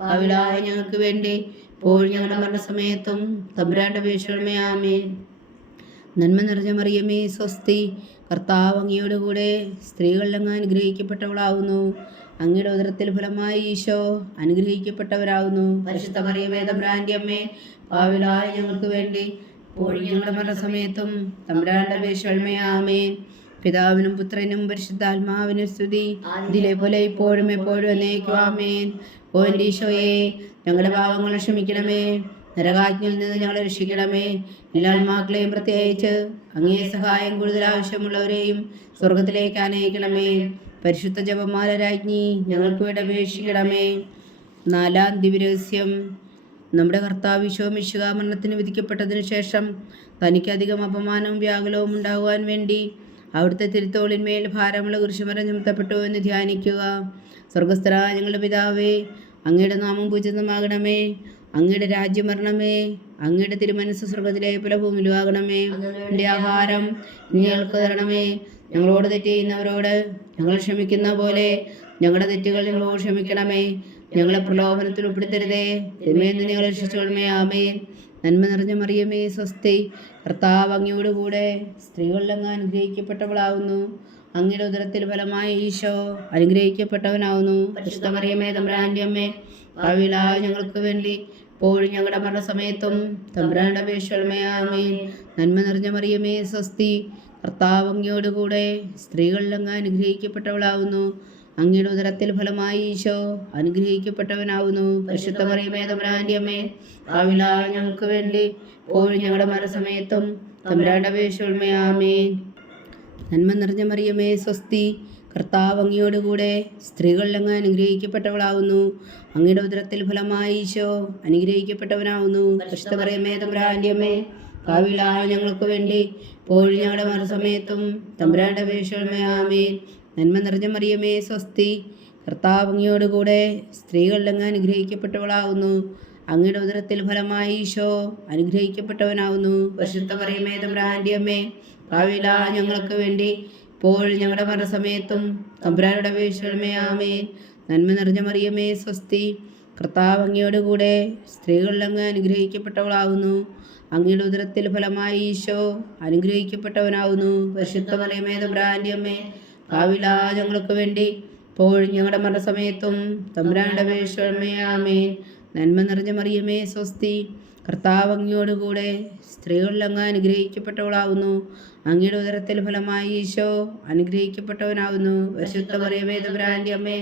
പാപികളായ ഞങ്ങൾക്ക് വേണ്ടി ഇപ്പോഴും ഞങ്ങളുടെ മരണസമയത്തും തമ്പുരാന്റെ അപേക്ഷകളുമേ ആമേൻ. നന്മ നിറഞ്ഞ മറിയമേ സ്വസ്തി, കർത്താവ് അങ്ങയോടുകൂടെ സ്ത്രീകളിൽ അങ്ങ് അനുഗ്രഹിക്കപ്പെട്ടവളാവുന്നു. അങ്ങയുടെ ഉദരത്തിൽ ഫലമായി ഈശോ അനുഗ്രഹിക്കപ്പെട്ടവരാവുന്നു. പരിശുദ്ധ മറിയമേ തമ്പുരാന്റെ അമ്മേ, പാപികളായ ഞങ്ങൾക്ക് വേണ്ടി ഇപ്പോഴും ഞങ്ങളുടെ മരണസമയത്തും തമ്പുരാന്റെ അപേക്ഷകളുമേ ആമേൻ. പിതാവിനും പുത്രനും പരിശുദ്ധാത്മാവിനും സ്തുതി, ഇതിലെ പോലെ ഇപ്പോഴും എപ്പോഴും എന്നേക്കും ആമേൻ. ഓ എൻ്റെ ഈശോയെ, ഞങ്ങളുടെ പാപങ്ങൾ ക്ഷമിക്കണമേ, നരകാജ്ഞയിൽ നിന്ന് ഞങ്ങളെ രക്ഷിക്കണമേ. എല്ലാ ആത്മാക്കളെയും പ്രത്യേകിച്ച് അങ്ങേ സഹായം കൂടുതൽ ആവശ്യമുള്ളവരെയും സ്വർഗത്തിലേക്ക് ആനയിക്കണമേ. പരിശുദ്ധ ജപമാല രാജ്ഞി, ഞങ്ങൾക്ക് വേണ്ടി അപേക്ഷിക്കണമേ. നാലാം ദിവ്യരഹസ്യം. നമ്മുടെ കർത്താവ് ഈശോ മിശിഹാ മരണത്തിന് വിധിക്കപ്പെട്ടതിന് ശേഷം തനിക്കധികം അപമാനവും വ്യാകുലവും ഉണ്ടാകുവാൻ വേണ്ടി അവിടുത്തെ തിരുത്തോളിന്മേൽ ഭാരമുള്ള കുരിശുമരം ചുമത്തപ്പെട്ടു എന്ന് ധ്യാനിക്കുക. സ്വർഗസ്ഥരായ ഞങ്ങളുടെ പിതാവേ, അങ്ങയുടെ നാമം പൂജിതമാകണമേ, അങ്ങയുടെ രാജ്യം വരണമേ. അങ്ങയുടെ തിരുമനസ് സ്വർഗ്ഗത്തിലെ പോലെ ഭൂമിയിലുമാകണമേ. എൻ്റെ ആഹാരം ഞങ്ങൾക്ക് തരണമേ. ഞങ്ങളോട് തെറ്റ് ചെയ്യുന്നവരോട് ഞങ്ങൾ ക്ഷമിക്കുന്ന പോലെ ഞങ്ങളുടെ തെറ്റുകൾ ഞങ്ങളോട് ക്ഷമിക്കണമേ. ഞങ്ങളെ പ്രലോഭനത്തിൽ ഉൾപ്പെടുത്തരുതേ, തിന്മയിൽ നിന്ന് ഞങ്ങളെ രക്ഷിച്ചുകൊള്ളണമേ. ആമേൻ. നന്മ നിറഞ്ഞ മറിയമേ, സ്വസ്തി. കർത്താവ് അങ്ങയോടുകൂടെ സ്ത്രീകളിൽ അങ്ങ് അനുഗ്രഹിക്കപ്പെട്ടവളാവുന്നു. അങ്ങയുടെ ഉദരത്തിൽ ഫലമായ ഈശോ അനുഗ്രഹിക്കപ്പെട്ടവനാവുന്നു. പരിശുദ്ധ മറിയമേ, തമ്പുരാന്റെ അമ്മേ, ഭാവിയിലായ ഞങ്ങൾക്ക് വേണ്ടി ഇപ്പോഴും ഞങ്ങളുടെ മരണസമയത്തും തമ്പുരാന്റെ അപേക്ഷയുള്ളമേ. ആമേൻ. നന്മ നിറഞ്ഞ മറിയമേ, സ്വസ്തി. കർത്താവ് അങ്ങയോടുകൂടെ സ്ത്രീകളിൽ അങ്ങ് അനുഗ്രഹിക്കപ്പെട്ടവളാവുന്നു. അങ്ങയുടെ ഉദരത്തിൽ ഫലമായി ഈശോ അനുഗ്രഹിക്കപ്പെട്ടവനാവുന്നു. പരിശുദ്ധ മറിയമേ, തമ്പുരാന്റെ അമ്മേ, ഭാവിയിലായ ഞങ്ങൾക്ക് വേണ്ടി ഇപ്പോഴും ഞങ്ങളുടെ മരണസമയത്തും തമ്പുരാന്റെ അപേക്ഷയുള്ളമേ. ആമേൻ. നന്മ നിറഞ്ഞ മറിയമേ, സ്വസ്തി. കർത്താവ് അങ്ങയോടുകൂടെ സ്ത്രീകളിൽ അങ്ങ് അനുഗ്രഹിക്കപ്പെട്ടവളാവുന്നു. അങ്ങയുടെ ഉദരത്തിൽ ഫലമായി ഈശോ അനുഗ്രഹിക്കപ്പെട്ടവനാവുന്നു. പരിശുദ്ധ മറിയമേ, തമ്പുരാന്റെ അമ്മേ, ഭാവിയിലായ ഞങ്ങൾക്ക് വേണ്ടി ഇപ്പോഴും ഞങ്ങളുടെ മരണസമയത്തും തമ്പുരാന്റെ അപേക്ഷയുള്ളമേ. ആമേൻ. നന്മ നിറഞ്ഞ മറിയമേ, സ്വസ്തി. കർത്താവ് അങ്ങയോടുകൂടെ സ്ത്രീകളിൽ അങ്ങ് അനുഗ്രഹിക്കപ്പെട്ടവളാവുന്നു. അങ്ങയുടെ ഉദരത്തിൽ ഫലമായി ഈശോ അനുഗ്രഹിക്കപ്പെട്ടവനാവുന്നു. പരിശുദ്ധ മറിയമേ, തമ്പുരാന്റെ അമ്മേ, ഭാവിയിലായ ഞങ്ങൾക്ക് വേണ്ടി ഇപ്പോഴും ഞങ്ങളുടെ മരണസമയത്തും തമ്പുരാനുടെ അപേക്ഷയുള്ളമേ. ആമേൻ. നന്മ നിറഞ്ഞ മറിയമേ, സ്വസ്തി. കർത്താവ് അങ്ങയോടുകൂടെ സ്ത്രീകളിൽ അങ്ങ് അനുഗ്രഹിക്കപ്പെട്ടവളാവുന്നു. അങ്ങയുടെ ഉദരത്തിൽ ഫലമായി ഈശോ അനുഗ്രഹിക്കപ്പെട്ടവനാവുന്നു. പരിശുദ്ധ മറിയമേ, തമ്പുരാന്റെ അമ്മേ, ഭാവിയിലായ ഞങ്ങൾക്ക് വേണ്ടി ഇപ്പോഴും ഞങ്ങളുടെ മരണസമയത്തും തമ്പുരാനുടെ അപേക്ഷയുള്ളമേ. ആമേൻ. നന്മ നിറഞ്ഞ മറിയമേ, സ്വസ്തി. കർത്താവ് അങ്ങയോടുകൂടെ സ്ത്രീകളിൽ അങ്ങ് അനുഗ്രഹിക്കപ്പെട്ടവളാവുന്നു. അങ്ങയുടെ ഉദരത്തിൽ ഫലമായി ഈശോ അനുഗ്രഹിക്കപ്പെട്ടവനാവുന്നു. പരിശുദ്ധ മറിയമേ, തമ്പുരാന്റെ അമ്മേ,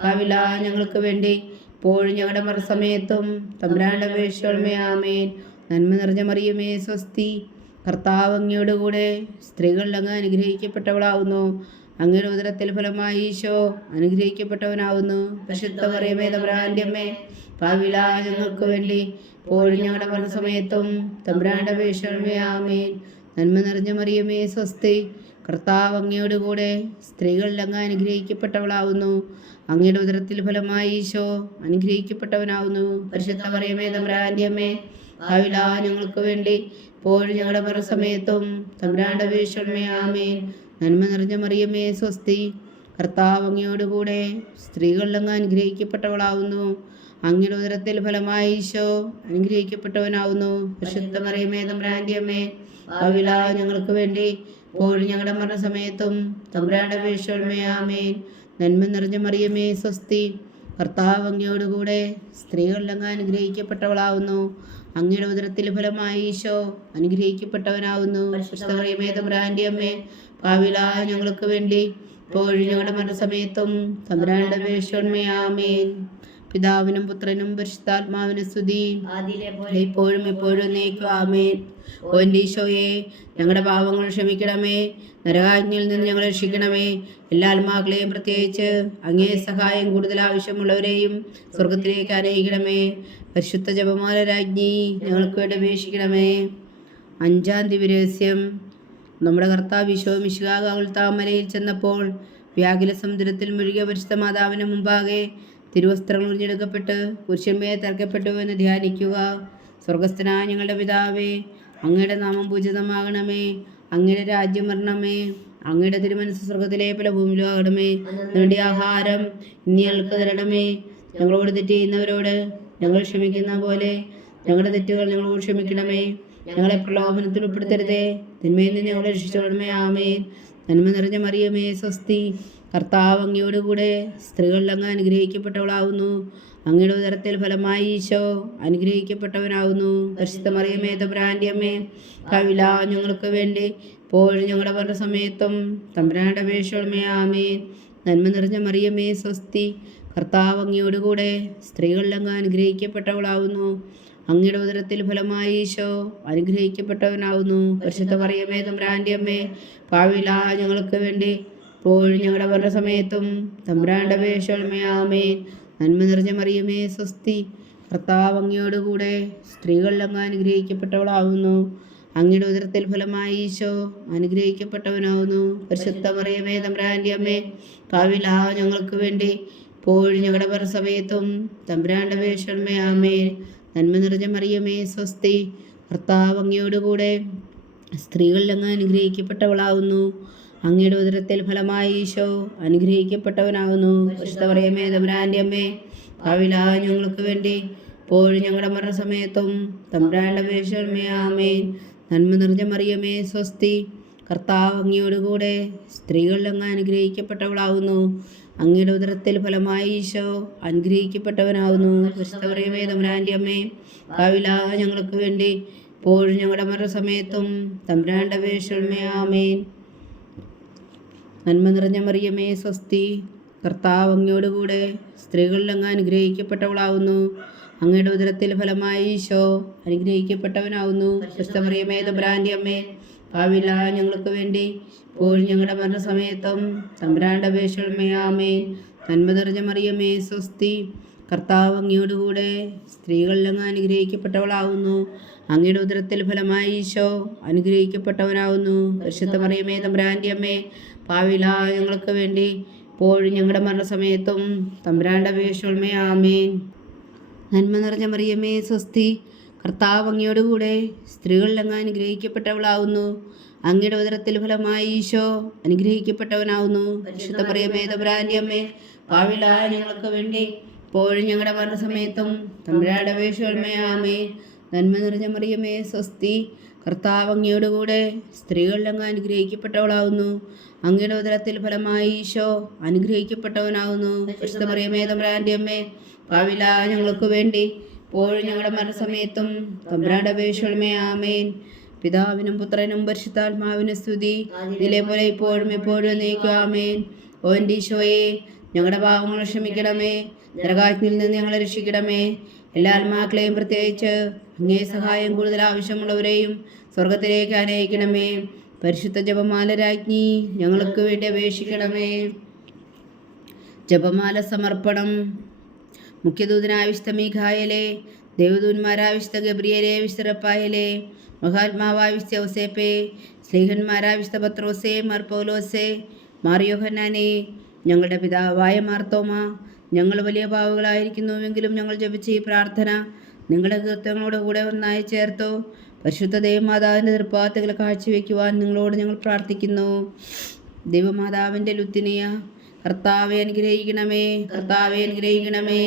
ഭാവിയിലായ ഞങ്ങൾക്ക് വേണ്ടി ഇപ്പോഴും ഞങ്ങളുടെ മരണസമയത്തും തമ്പുരാന്റെ അപേക്ഷയുള്ളമേ. ആമേൻ. നന്മ നിറഞ്ഞ മറിയമേ, സ്വസ്തി. കർത്താവ് അങ്ങയോടുകൂടെ സ്ത്രീകളിൽ അങ്ങ് അനുഗ്രഹിക്കപ്പെട്ടവളാവുന്നു. അങ്ങയുടെ ഉദരത്തിൽ ഫലമായി ഈശോ അനുഗ്രഹിക്കപ്പെട്ടവനാവുന്നു. പരിശുദ്ധ മറിയമേ, തമ്പുരാന്റെ അമ്മേ, ഭാവിയിലായ ഞങ്ങൾക്ക് വേണ്ടി ഇപ്പോഴും ഞങ്ങളുടെ മരണസമയത്തും തമ്പുരാന്റെ അപേക്ഷയുള്ളമേ. ആമേൻ. നന്മ നിറഞ്ഞ മറിയമേ, സ്വസ്തി. കർത്താവ് അങ്ങയോടുകൂടെ സ്ത്രീകളിൽ അങ്ങ് അനുഗ്രഹിക്കപ്പെട്ടവളാവുന്നു. അങ്ങയുടെ ഉദരത്തിൽ ഫലമായി ഈശോ അനുഗ്രഹിക്കപ്പെട്ടവനാവുന്നു. പരിശുദ്ധ മറിയമേ, തമ്പുരാന്റെ അമ്മേ, ഭാവിയിലായ ഞങ്ങൾക്ക് വേണ്ടി ഇപ്പോഴും ഞങ്ങളുടെ മരണസമയത്തും തമ്പുരാന്റെ അപേക്ഷയുള്ളമേ. ആമേൻ. നന്മ നിറഞ്ഞ മറിയമേ, സ്വസ്തി. കർത്താവ് അങ്ങയോടുകൂടെ സ്ത്രീകളിൽ അങ്ങ് അനുഗ്രഹിക്കപ്പെട്ടവളാവുന്നു. അങ്ങയുടെ ഉദരത്തിൽ ഫലമായി ഈശോ അനുഗ്രഹിക്കപ്പെട്ടവനാവുന്നു. പരിശുദ്ധ മറിയമേ, തമ്പുരാന്റെ അമ്മേ, ഭാവിയിലായ ഞങ്ങൾക്ക് വേണ്ടി ഇപ്പോഴും ഞങ്ങളുടെ മരണസമയത്തും തമ്പുരാന്റെ അപേക്ഷയുള്ളമേ. ആമേൻ. നന്മ നിറഞ്ഞ മറിയമേ, സ്വസ്തി. കർത്താവ് അങ്ങയോടുകൂടെ സ്ത്രീകളിൽ അങ്ങ് അനുഗ്രഹിക്കപ്പെട്ടവളാവുന്നു. അങ്ങയുടെ ഉദരത്തിൽ ഫലമായി ഈശോ അനുഗ്രഹിക്കപ്പെട്ടവനാവുന്നു. പരിശുദ്ധ മറിയമേ, തമ്പുരാന്റെ അമ്മേ, ഭാവിയിലായ ഞങ്ങൾക്ക് വേണ്ടി ഇപ്പോഴും ഞങ്ങളുടെ മരണസമയത്തും തമ്പുരാന്റെ അപേക്ഷയുള്ളമേ. ആമേൻ. പിതാവിനും പുത്രനും പരിശുദ്ധാത്മാവിനും സ്തുതി, ഇപ്പോഴും എപ്പോഴും എന്നേക്കും. ആമേൻ. ഓ എൻ്റെ ഈശോയെ, ഞങ്ങളുടെ പാപങ്ങൾ ക്ഷമിക്കണമേ. നരകാജ്ഞയിൽ നിന്ന് ഞങ്ങളെ രക്ഷിക്കണമേ. എല്ലാ ആത്മാക്കളെയും, പ്രത്യേകിച്ച് അങ്ങേ സഹായം കൂടുതൽ ആവശ്യമുള്ളവരെയും സ്വർഗത്തിലേക്ക് ആനയിക്കണമേ. പരിശുദ്ധ ജപമാല രാജ്ഞി, ഞങ്ങൾക്ക് വേണ്ടി അപേക്ഷിക്കണമേ. 5-ാം ദിവ്യരഹസ്യം. നമ്മുടെ കർത്താവ് ഈശോ മിശിഹാ ഗാഗുൽത്താമലയിൽ ചെന്നപ്പോൾ വ്യാകുല സമുദ്രത്തിൽ മുഴുകിയ പരിശുദ്ധ മാതാവിന് മുമ്പാകെ തിരുവസ്ത്രങ്ങൾ ഉറിഞ്ഞെടുക്കപ്പെട്ട് കുരിശന്മേൽ തറക്കപ്പെട്ടു എന്ന് ധ്യാനിക്കുക. സ്വർഗസ്ഥനായ ഞങ്ങളുടെ പിതാവേ, അങ്ങയുടെ നാമം പൂജിതമാകണമേ. അങ്ങയുടെ രാജ്യം വരണമേ. അങ്ങയുടെ തിരുമനസ് സ്വർഗത്തിലെ പോലെ ഭൂമിയിലുമാകണമേ. ഞങ്ങളുടെ ആഹാരം ഇന്ന് ഞങ്ങൾക്ക് തരണമേ. ഞങ്ങളോട് തെറ്റ് ചെയ്യുന്നവരോട് ഞങ്ങൾ ക്ഷമിക്കുന്ന പോലെ ഞങ്ങളുടെ തെറ്റുകൾ ഞങ്ങളോട് ക്ഷമിക്കണമേ. ഞങ്ങളെ പ്രലോഭനത്തിൽ ഉൾപ്പെടുത്തരുതേ, തിന്മയിൽ നിന്ന് ഞങ്ങളെ രക്ഷിച്ചുകൊള്ളണമേ. ആമേൻ. നന്മ നിറഞ്ഞ മറിയമേ, സ്വസ്തി. കർത്താവ് അങ്ങയോടുകൂടെ സ്ത്രീകളിൽ അങ്ങ് അനുഗ്രഹിക്കപ്പെട്ടവളാവുന്നു. അങ്ങയുടെ ഉദരത്തിൽ ഫലമായി ഈശോ അനുഗ്രഹിക്കപ്പെട്ടവനാവുന്നു. പരിശുദ്ധ മറിയമേ, തമ്പുരാന്റെ അമ്മേ, ഭാവിയിലായ ഞങ്ങൾക്ക് വേണ്ടി ഇപ്പോഴും ഞങ്ങളുടെ മരണസമയത്തും തമ്പുരാന്റെ അപേക്ഷയുള്ളമേ. ആമേൻ. നന്മ നിറഞ്ഞ മറിയമേ, സ്വസ്തി. കർത്താവ് അങ്ങയോടുകൂടെ സ്ത്രീകളിൽ അങ്ങ് അനുഗ്രഹിക്കപ്പെട്ടവളാവുന്നു. അങ്ങയുടെ ഉദരത്തിൽ ഫലമായി ഈശോ അനുഗ്രഹിക്കപ്പെട്ടവനാവുന്നു. പരിശുദ്ധ മറിയമേ, തമ്പുരാന്റെ അമ്മേ, ഭാവിയിലായ ഞങ്ങൾക്ക് വേണ്ടി ഇപ്പോഴും ഞങ്ങളുടെ മരണസമയത്തും തമ്പുരാന്റെ അപേക്ഷയുള്ളമേ. ആമേൻ. നന്മ നിറഞ്ഞ മറിയമേ, സ്വസ്തി. കർത്താവ് അങ്ങയോടുകൂടെ സ്ത്രീകളിൽ അങ്ങ് അനുഗ്രഹിക്കപ്പെട്ടവളാവുന്നു. അങ്ങയുടെ ഉദരത്തിൽ ഫലമായി ഈശോ അനുഗ്രഹിക്കപ്പെട്ടവനാവുന്നു. പരിശുദ്ധ മറിയമേ, തമ്പുരാന്റെ അമ്മേ, ഭാവിയിലായ ഞങ്ങൾക്ക് വേണ്ടി ഇപ്പോഴും ഞങ്ങളുടെ മരണസമയത്തും തമ്പുരാന്റെ അപേക്ഷയുള്ളമേ. ആമേൻ. നന്മ നിറഞ്ഞ മറിയമേ സ്വസ്തി, കർത്താവ് അങ്ങയോടുകൂടെ സ്ത്രീകളിൽ അങ്ങ് അനുഗ്രഹിക്കപ്പെട്ടവളാവുന്നു. അങ്ങയുടെ ഉദരത്തിൽ ഫലമായി ഈശോ അനുഗ്രഹിക്കപ്പെട്ടവനാകുന്നു. പരിശുദ്ധ മറിയമേ തമ്പുരാൻ്റെ അമ്മേ, ഭാവിയിലായ ഞങ്ങൾക്ക് വേണ്ടി ഇപ്പോഴും ഞങ്ങളുടെ മരണസമയത്തും തമ്പുരാൻ്റെ അപേക്ഷമേ ആമേൻ. നന്മ നിറഞ്ഞ മറിയമേ സ്വസ്തി, കർത്താവ് അങ്ങയോടുകൂടെ സ്ത്രീകളിൽ അങ്ങ് അനുഗ്രഹിക്കപ്പെട്ടവളാവുന്നു. അങ്ങയുടെ ഉദരത്തിൽ ഫലമായി ഈശോ അനുഗ്രഹിക്കപ്പെട്ടവനാകുന്നു. പരിശുദ്ധ മറിയമേ തമ്പുരാൻ്റെ അമ്മേ, ഭാവിയിലായ ഞങ്ങൾക്ക് വേണ്ടി ഇപ്പോഴും ഞങ്ങളുടെ മരണസമയത്തും തമ്പുരാൻ്റെ അപേക്ഷമേ ആമേൻ. നന്മ നിറഞ്ഞ മറിയമേ സ്വസ്തി, കർത്താവ് അങ്ങയോടുകൂടെ സ്ത്രീകളിൽ അങ്ങ് അനുഗ്രഹിക്കപ്പെട്ടവളാവുന്നു. അങ്ങയുടെ ഉദരത്തിൽ ഫലമായി ഈശോ അനുഗ്രഹിക്കപ്പെട്ടവനാവുന്നു. പരിശുദ്ധ മറിയമേ തമ്പുരാൻ്റെ അമ്മേ, ഭാവിയിലായ ഞങ്ങൾക്ക് വേണ്ടി ഇപ്പോഴും ഞങ്ങളുടെ മരണസമയത്തും തമ്പുരാൻ്റെ അപേക്ഷമേ ആമേൻ. നന്മ നിറഞ്ഞ മറിയമേ സ്വസ്തി, കർത്താവ് അങ്ങയോടുകൂടെ സ്ത്രീകളിൽ അങ്ങ് അനുഗ്രഹിക്കപ്പെട്ടവളാവുന്നു. അങ്ങയുടെ ഉദരത്തിൽ ഫലമായി ഈശോ അനുഗ്രഹിക്കപ്പെട്ടവനാവുന്നു. പരിശുദ്ധ മറിയമേ തമ്പുരാൻ്റെ അമ്മേ, ഭാവിയിലായ ഞങ്ങൾക്ക് വേണ്ടി ഇപ്പോഴും ഞങ്ങളുടെ മരണസമയത്തും തമ്പുരാൻ്റെ അപേക്ഷമേ ആമേൻ. നന്മ നിറഞ്ഞ മറിയമേ സ്വസ്തി, കർത്താവ് അങ്ങയോടുകൂടെ സ്ത്രീകളിൽ അങ്ങ് അനുഗ്രഹിക്കപ്പെട്ടവളാവുന്നു. അങ്ങയുടെ ഉദരത്തിൽ ഫലമായി ഈശോ അനുഗ്രഹിക്കപ്പെട്ടവനാവുന്നു. പരിശുദ്ധ മറിയമേ തമ്പുരാൻ്റെ അമ്മേ, ഭാവിയിലായ ഞങ്ങൾക്ക് വേണ്ടി ഇപ്പോഴും ഞങ്ങളുടെ മരണസമയത്തും തമ്പുരാൻ്റെ അപേക്ഷമേ ആമേൻ. നന്മ നിറഞ്ഞ മറിയമേ സ്വസ്തി, കർത്താവ് അങ്ങയോടുകൂടെ സ്ത്രീകളിൽ അങ്ങ് അനുഗ്രഹിക്കപ്പെട്ടവളാവുന്നു. അങ്ങയുടെ ഉദരത്തിൽ ഫലമായി ഈശോ അനുഗ്രഹിക്കപ്പെട്ടവനാവുന്നു. പരിശുദ്ധ മറിയമേ തമ്പുരാൻ്റെ അമ്മേ, ഭാവിയിലായ ഞങ്ങൾക്ക് വേണ്ടി ഇപ്പോഴും ഞങ്ങളുടെ മരണസമയത്തും തമ്പുരാൻ്റെ അപേക്ഷമേ ആമേൻ. പിതാവിനും പുത്രനും പരിശുദ്ധാത്മാവിനും സ്തുതി, ഇതിലേപോലെ ഇപ്പോഴും എപ്പോഴും എന്നേക്കും ആമേൻ. ഓ എൻ്റെ ഈശോയെ, ഞങ്ങളുടെ പാവങ്ങൾ ക്ഷമിക്കണമേ, നരകാഗ്നിയിൽ നിന്ന് ഞങ്ങളെ രക്ഷിക്കണമേ. എല്ലാ ആത്മാക്കളെയും, പ്രത്യേകിച്ച് അങ്ങേ സഹായം കൂടുതൽ ആവശ്യമുള്ളവരെയും സ്വർഗത്തിലേക്ക് അനയിക്കണമേ. പരിശുദ്ധ ജപമാല രാജ്ഞി, ഞങ്ങൾക്ക് വേണ്ടി അപേക്ഷിക്കണമേ. ജപമാല സമർപ്പണം. മുഖ്യദൂതനായ വിശുദ്ധ മീഖായേലേ, ദേവദൂതന്മാരായ വിശുദ്ധ ഗബ്രിയേലേ, വിശുദ്ധ റഫായേലേ, മഹാത്മാവായ വിശുദ്ധ ഔസേപ്പേ, സ്ലീഹന്മാരായ വിശുദ്ധ പത്രോസേ, മാർ പൗലോസേ, മാർ യോഹന്നാനേ, ഞങ്ങളുടെ പിതാവായ മാർത്തോമ, ഞങ്ങൾ വലിയ പാവങ്ങളായിരിക്കുന്നുവെങ്കിലും ഞങ്ങൾ ജപിച്ച ഈ പ്രാർത്ഥന നിങ്ങളുടെ കൃത്യങ്ങളോട് കൂടെ ഒന്നായി ചേർത്തു. പരിശുദ്ധ ദൈവമാതാവിൻ്റെ തൃപ്പാദത്തിൽ കാഴ്ചവെക്കുവാൻ നിങ്ങളോട് ഞങ്ങൾ പ്രാർത്ഥിക്കുന്നു. ദൈവമാതാവിൻ്റെ ലുത്തിനിയ, കർത്താവെ അനുഗ്രഹിക്കണമേ, കർത്താവെ അനുഗ്രഹിക്കണമേ.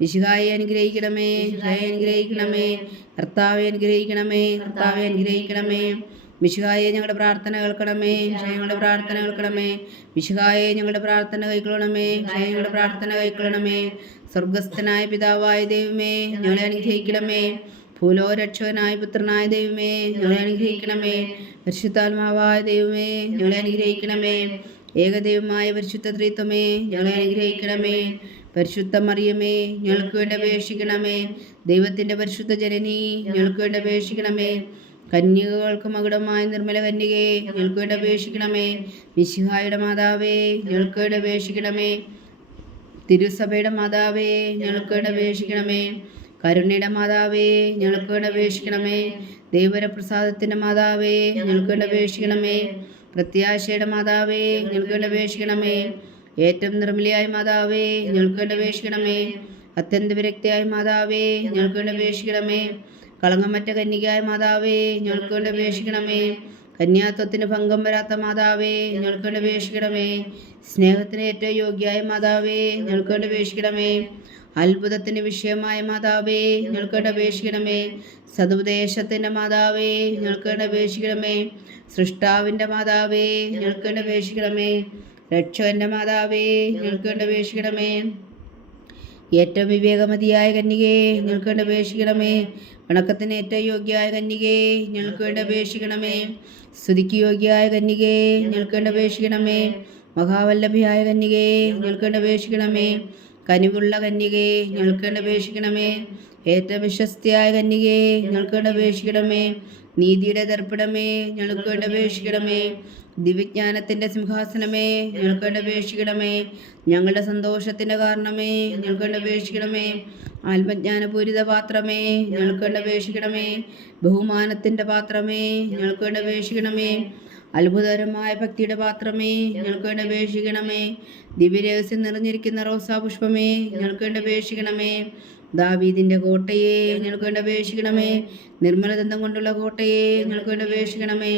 മിശിഹായെ അനുഗ്രഹിക്കണമേ, മിശിഹായെ അനുഗ്രഹിക്കണമേ. കർത്താവെ അനുഗ്രഹിക്കണമേ, കർത്താവെ അനുഗ്രഹിക്കണമേ. മിശിഹായെ ഞങ്ങളുടെ പ്രാർത്ഥന കേൾക്കണമേ, ഞങ്ങളുടെ പ്രാർത്ഥന കേൾക്കണമേ. മിശിഹായെ ഞങ്ങളുടെ പ്രാർത്ഥന കൈക്കൊള്ളണമേ, ഞങ്ങളുടെ പ്രാർത്ഥന കൈക്കൊള്ളണമേ. സ്വർഗസ്ഥനായ പിതാവായ ദൈവമേ, ഞങ്ങളെ അനുഗ്രഹിക്കണമേ. ഭൂലോരക്ഷകനായ പുത്രനായ ദൈവമേ, ഞങ്ങളെ അനുഗ്രഹിക്കണമേ. പരിശുദ്ധാത്മാവായ ദൈവമേ, ഞങ്ങളെ അനുഗ്രഹിക്കണമേ. ഏകദൈവമായ പരിശുദ്ധ ത്രിത്വമേ, ഞങ്ങളെ അനുഗ്രഹിക്കണമേ. പരിശുദ്ധ മറിയമേ, ഞങ്ങൾക്ക് വേണ്ടി അപേക്ഷിക്കണമേ. ദൈവത്തിൻ്റെ പരിശുദ്ധ ജനനി, ഞങ്ങൾക്ക് വേണ്ടി അപേക്ഷിക്കണമേ. കന്യകകൾക്ക് മകുടമായ നിർമ്മല കന്യകയെ, ഞങ്ങൾക്ക് വേണ്ടി അപേക്ഷിക്കണമേ. മിശിഹായുടെ മാതാവേ, ഞങ്ങൾക്ക് വേണ്ടി അപേക്ഷിക്കണമേ. തിരുസഭയുടെ മാതാവേ, ഞങ്ങൾക്ക് വേണ്ടി അപേക്ഷിക്കണമേ. കരുണയുടെ മാതാവേ, ഞങ്ങൾക്ക് വേണ്ടി അപേക്ഷിക്കണമേ. ദൈവപ്രസാദത്തിൻ്റെ മാതാവേ, ഞങ്ങൾക്ക് വേണ്ടി അപേക്ഷിക്കണമേ. പ്രത്യാശയുടെ മാതാവേ, ഞങ്ങൾക്ക് വേണ്ടി അപേക്ഷിക്കണമേ. ഏറ്റവും നിർമ്മലയായ മാതാവേ, ഞങ്ങൾക്ക് വേണ്ടി അപേക്ഷിക്കണമേ. അത്യന്ത വിരക്തിയായ മാതാവേ, ഞങ്ങൾക്ക് വേണ്ടി അപേക്ഷിക്കണമേ. കളങ്കമറ്റ കന്യകയായ മാതാവേ, ഞങ്ങൾക്ക് വേണ്ടി അപേക്ഷിക്കണമേ. കന്യാത്വത്തിന് ഭംഗം വരാത്ത മാതാവേ, ഞങ്ങൾക്ക് വേണ്ടി അപേക്ഷിക്കണമേ. സ്നേഹത്തിന് ഏറ്റവും യോഗ്യയായ മാതാവേ, ഞങ്ങൾക്ക് വേണ്ടി അപേക്ഷിക്കണമേ. അത്ഭുതത്തിന് വിഷയമായ മാതാവേ, ഞങ്ങൾക്ക് വേണ്ടി അപേക്ഷിക്കണമേ. സതുപദേശത്തിൻ്റെ മാതാവേ, ഞങ്ങൾക്ക് വേണ്ടി അപേക്ഷിക്കണമേ. സൃഷ്ടാവിൻ്റെ മാതാവേ, ഞങ്ങൾക്ക് വേണ്ടി അപേക്ഷിക്കണമേ. രക്ഷകന്റെ മാതാവേ, ഞങ്ങൾക്ക് വേണ്ടി അപേക്ഷിക്കണമേ. ഏറ്റവും വിവേകമതിയായ കന്യകേ, ഞങ്ങൾക്ക് വേണ്ടി അപേക്ഷിക്കണമേ. വണക്കത്തിന് ഏറ്റവും യോഗ്യയായ കന്യകേ, ഞങ്ങൾക്ക് വേണ്ടി അപേക്ഷിക്കണമേ. സ്തുതിക്ക് യോഗ്യയായ കന്യകേ, ഞങ്ങൾക്ക് വേണ്ടി അപേക്ഷിക്കണമേ. മഹാവല്ലഭിയായ കന്യകേ, ഞങ്ങൾക്ക് വേണ്ടി അപേക്ഷിക്കണമേ. കനിവുള്ള കന്യകേ, ഞങ്ങൾക്ക് വേണ്ടി അപേക്ഷിക്കണമേ. ഏറ്റവും വിശ്വസ്തയായ കന്യകേ, ഞങ്ങൾക്ക് വേണ്ടി അപേക്ഷിക്കണമേ. നീതിയുടെ ദർപ്പണമേ, ഞങ്ങൾക്ക് വേണ്ടി അപേക്ഷിക്കണമേ. ദിവ്യജ്ഞാനത്തിൻ്റെ സിംഹാസനമേ, ഞങ്ങൾക്ക് വേണ്ടി അപേക്ഷിക്കണമേ. ഞങ്ങളുടെ സന്തോഷത്തിൻ്റെ കാരണമേ, ഞങ്ങൾക്ക് വേണ്ടി അപേക്ഷിക്കണമേ. ആത്മജ്ഞാനപൂരിത പാത്രമേ, ഞങ്ങൾക്ക് വേണ്ടി അപേക്ഷിക്കണമേ. ബഹുമാനത്തിൻ്റെ പാത്രമേ, ഞങ്ങൾക്ക് വേണ്ടി അപേക്ഷിക്കണമേ. അത്ഭുതകരമായ ഭക്തിയുടെ പാത്രമേ, ഞങ്ങൾക്ക് വേണ്ടി അപേക്ഷിക്കണമേ. ദിവ്യരഹസ്യം നിറഞ്ഞിരിക്കുന്ന റോസാപുഷ്പമേ, ഞങ്ങൾക്ക് വേണ്ടി അപേക്ഷിക്കണമേ. ദാവീദിന്റെ കോട്ടയെ ഞങ്ങൾക്ക് വേണ്ടി അപേക്ഷിക്കണമേ. നിർമ്മലദന്തം കൊണ്ടുള്ള കോട്ടയെ ഞങ്ങൾക്ക് വേണ്ടി അപേക്ഷിക്കണമേ.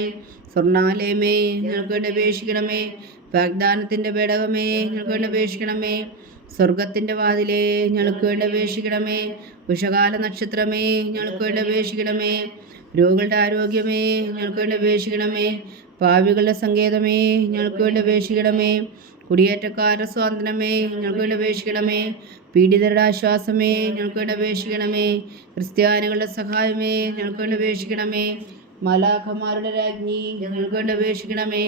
സ്വർണ്ണാലയമേ ഞങ്ങൾക്ക് വേണ്ടി അപേക്ഷിക്കണമേ. വാഗ്ദാനത്തിന്റെ പേടകമേ ഞങ്ങൾക്ക് വേണ്ടി അപേക്ഷിക്കണമേ. സ്വർഗത്തിന്റെ വാതിലേ ഞങ്ങൾക്ക് വേണ്ടി അപേക്ഷിക്കണമേ. ഉഷകാല നക്ഷത്രമേ ഞങ്ങൾക്ക് വേണ്ടി അപേക്ഷിക്കണമേ. രോഗികളുടെ ആരോഗ്യമേ ഞങ്ങൾക്ക് വേണ്ടി അപേക്ഷിക്കണമേ. പാപികളുടെ സങ്കേതമേ ഞങ്ങൾക്ക് വേണ്ടി അപേക്ഷിക്കണമേ. കുടിയേറ്റക്കാരുടെ സ്വാതന്ത്ര്യമേ ഞങ്ങൾക്ക് വേണ്ടി അപേക്ഷിക്കണമേ. പീഡിതരുടെ ആശ്വാസമേ ഞങ്ങൾക്ക് വേണ്ടി അപേക്ഷിക്കണമേ. ക്രിസ്ത്യാനികളുടെ സഹായമേ ഞങ്ങൾക്ക് വേണ്ടി അപേക്ഷിക്കണമേ. മാലാഖമാരുടെ രാജ്ഞി ഞങ്ങൾക്ക് വേണ്ടി അപേക്ഷിക്കണമേ.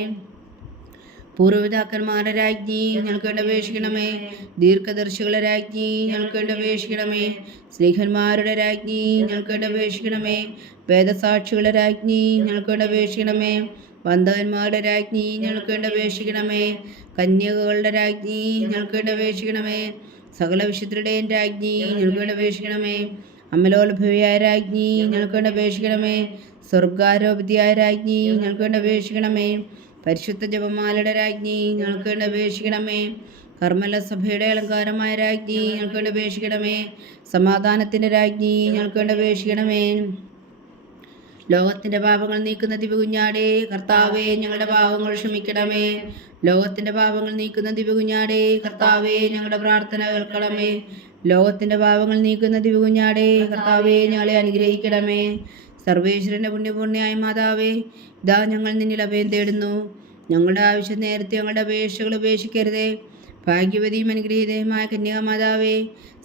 പൂർവ്വപിതാക്കന്മാരുടെ രാജ്ഞി ഞങ്ങൾക്ക് വേണ്ടി അപേക്ഷിക്കണമേ. ദീർഘദർശികളുടെ രാജ്ഞി ഞങ്ങൾക്ക് വേണ്ടി അപേക്ഷിക്കണമേ. സ്നേഹന്മാരുടെ രാജ്ഞി ഞങ്ങൾക്ക് വേണ്ടി അപേക്ഷിക്കണമേ. വേദസാക്ഷികളുടെ രാജ്ഞി ഞങ്ങൾക്ക് വേണ്ടി അപേക്ഷിക്കണമേ. വന്ധകന്മാരുടെ രാജ്ഞി ഞങ്ങൾക്ക് വേണ്ടി അപേക്ഷിക്കണമേ. കന്യകകളുടെ രാജ്ഞി ഞങ്ങൾക്ക് വേണ്ടി അപേക്ഷിക്കണമേ. സകല വിശുദ്ധരുടെയും രാജ്ഞി ഞങ്ങൾക്ക് വേണ്ടി അപേക്ഷിക്കണമേ. അമലോത്ഭവിയായ രാജ്ഞി ഞങ്ങൾക്ക് വേണ്ടി അപേക്ഷിക്കണമേ. സ്വർഗാരോപതിയായ രാജ്ഞി ഞങ്ങൾക്ക് വേണ്ടി അപേക്ഷിക്കണമേ. പരിശുദ്ധ ജപമാലയുടെ രാജ്ഞി ഞങ്ങൾക്ക് വേണ്ടി അപേക്ഷിക്കണമേ. കർമ്മല സഭയുടെ അലങ്കാരമായ രാജ്ഞി ഞങ്ങൾക്ക് വേണ്ടി അപേക്ഷിക്കണമേ. സമാധാനത്തിന്റെ രാജ്ഞി ഞങ്ങൾക്ക് വേണ്ടി അപേക്ഷിക്കണമേ. ലോകത്തിന്റെ പാപങ്ങൾ നീക്കുന്ന ദിവ്യകുഞ്ഞാടേ കർത്താവേ ഞങ്ങളുടെ പാപങ്ങൾ ക്ഷമിക്കണമേ. ലോകത്തിന്റെ പാപങ്ങൾ നീക്കുന്ന ദിവ്യകുഞ്ഞാടേ കർത്താവേ ഞങ്ങളുടെ പ്രാർത്ഥന കേൾക്കണമേ. ലോകത്തിന്റെ പാപങ്ങൾ നീക്കുന്ന ദിവ്യകുഞ്ഞാടേ കർത്താവേ ഞങ്ങളെ അനുഗ്രഹിക്കണമേ. സർവേശ്വരന്റെ പുണ്യപൂർണ്ണയായ മാതാവേ, ഇതാ ഞങ്ങൾ നിന്നിൽ അഭയം തേടുന്നു. ഞങ്ങളുടെ ആവശ്യം നേരത്തെ ഞങ്ങളുടെ അപേക്ഷകൾ ഉപേക്ഷിക്കരുതേ. ഭാഗ്യവതിയും അനുഗ്രഹീതയുമായ കന്യകാമാതാവേ,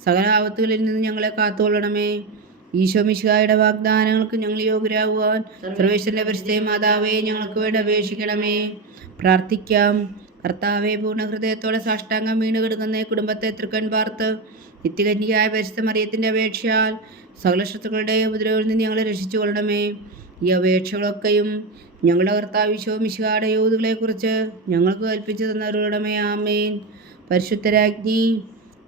സകല ആപത്തുകളിൽ നിന്ന് ഞങ്ങളെ കാത്തുകൊള്ളണമേ. ഈശോ മിശിഹായുടെ വാഗ്ദാനങ്ങൾക്ക് ഞങ്ങൾ യോഗ്യരാകുവാൻ സർവേശ്വരന്റെ പരിശുദ്ധ മാതാവേ ഞങ്ങൾക്ക് വേണ്ടി അപേക്ഷിക്കണമേ. പ്രാർത്ഥിക്കാം. കർത്താവെ, പൂർണ്ണ ഹൃദയത്തോടെ സാഷ്ടാംഗം വീണ് കിടക്കുന്ന കുടുംബത്തെ തൃക്കൺ പാർത്ത് നിത്യകന്യകയായ പരിശുദ്ധ മറിയത്തിന്റെ അപേക്ഷയാൽ സകല ശത്രുക്കളുടെ ഉപദ്രവങ്ങളിൽ നിന്ന് ഞങ്ങളെ രക്ഷിച്ചു കൊള്ളണമേ. ഈ അപേക്ഷകളൊക്കെയും ഞങ്ങളുടെ കർത്താവ് ഈശോ മിശിഹായുടെ യോധുകളെക്കുറിച്ച് ഞങ്ങൾക്ക് കൽപ്പിച്ചു തന്നവരുടമേ. ആമേൻ.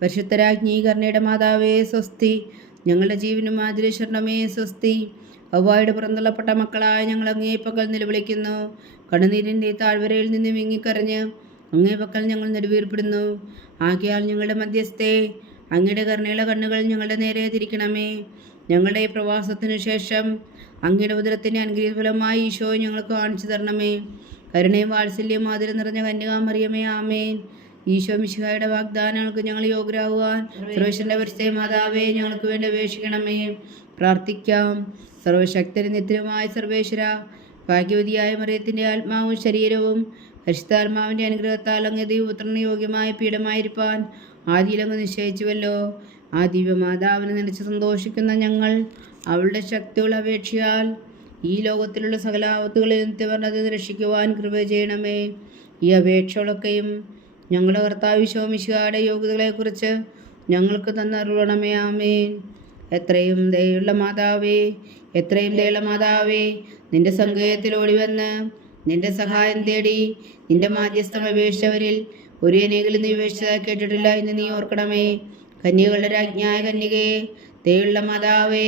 പരിശുദ്ധരാജ്ഞി കരുണയുടെ മാതാവേ സ്വസ്തി. ഞങ്ങളുടെ ജീവനും മാതിരീശ്വരണമേ സ്വസ്തി. ഔവായുടെ പുറന്തള്ളപ്പെട്ട മക്കളായ ഞങ്ങൾ അങ്ങേ പക്കൽ നിലവിളിക്കുന്നു. കണ്ണുനീരിൻ്റെ താഴ്വരയിൽ നിന്ന് വിങ്ങിക്കരഞ്ഞ് അങ്ങേ പക്കൽ ഞങ്ങൾ നെടുവീർപ്പെടുന്നു. ആകയാൽ ഞങ്ങളുടെ മധ്യസ്ഥേ, അങ്ങയുടെ കരുണയുള്ള കണ്ണുകൾ ഞങ്ങളുടെ നേരെ തിരിക്കണമേ. ഞങ്ങളുടെ ഈ പ്രവാസത്തിനു ശേഷം അങ്ങയുടെ ഉദരത്തിൻ്റെ അനുഗ്രഹഫലമായി ഈശോ ഞങ്ങൾക്ക് കാണിച്ചു തരണമേ. കരുണയും വാത്സല്യവും മാതിരം നിറഞ്ഞ കന്യകാമറിയമേ. ആമേൻ. ഈശോ മിശിഹായുടെ വാഗ്ദാനങ്ങൾക്ക് ഞങ്ങൾ യോഗ്യരാകുവാൻ സർവേശ്വരന്റെ പരിശുദ്ധ മാതാവേ ഞങ്ങൾക്ക് വേണ്ടി അപേക്ഷിക്കണമേ. പ്രാർത്ഥിക്കാം. സർവശക്തനും നിത്യനുമായ സർവേശ്വര, ഭാഗ്യവതിയായ മറിയത്തിൻ്റെ ആത്മാവും ശരീരവും പരിശുദ്ധാത്മാവിൻ്റെ അനുഗ്രഹത്താൽ അങ്ങ് ദൈവപുത്രന് യോഗ്യമായ പീഠമായിരിക്കാൻ ആദിയിലങ്ങ് നിശ്ചയിച്ചുവല്ലോ. ആ ദിവ്യമാതാവിനെ നനച്ച് സന്തോഷിക്കുന്ന ഞങ്ങൾ അവളുടെ ശക്തിയുള്ള അപേക്ഷയാൽ ഈ ലോകത്തിലുള്ള സകല ആപത്തുകളിൽ നിത്യവർണ്ണത രക്ഷിക്കുവാൻ കൃപ ചെയ്യണമേ. ഈ അപേക്ഷകളൊക്കെയും ഞങ്ങളുടെ കർത്താവ് ഈശോ മിശിഹായുടെ യോഗ്യതകളെക്കുറിച്ച് ഞങ്ങൾക്ക് തന്നരുളണമേ. ആമേൻ. എത്രയും ദയുള്ള മാതാവേ, നിന്റെ സങ്കേതത്തിൽ ഓടിവന്ന് നിന്റെ സഹായം തേടി നിന്റെ മാധ്യസ്ഥം അപേക്ഷിച്ചവരിൽ ഒരു അനേകിലും നീ ഉപേക്ഷിച്ചതായി കേട്ടിട്ടില്ല എന്ന് നീ ഓർക്കണമേ. കന്യകളുടെ രാജ്ഞിയായ കന്യകേ, ദയുള്ള മാതാവേ,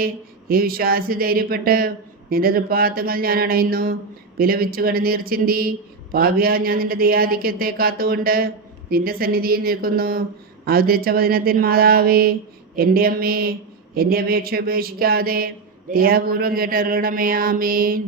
ഈ വിശ്വാസി ധൈര്യപ്പെട്ട് നിന്റെ തൃപ്പാദങ്ങൾ ഞാൻ അണയുന്നു. വിലപിച്ചു കണ്ണുനീർ ചിന്തി പാപിയാ ഞാൻ നിന്റെ ദയാധിക്യത്തെ കാത്തുകൊണ്ട് നിന്റെ സന്നിധിയിൽ നിൽക്കുന്നു. അവതരിച്ച വചനത്തിൻ മാതാവേ, എൻ്റെ അമ്മേ, എൻ്റെ അപേക്ഷ ഉപേക്ഷിക്കാതെ ദയാപൂർവം കേട്ടറിയണമേ. ആമേൻ.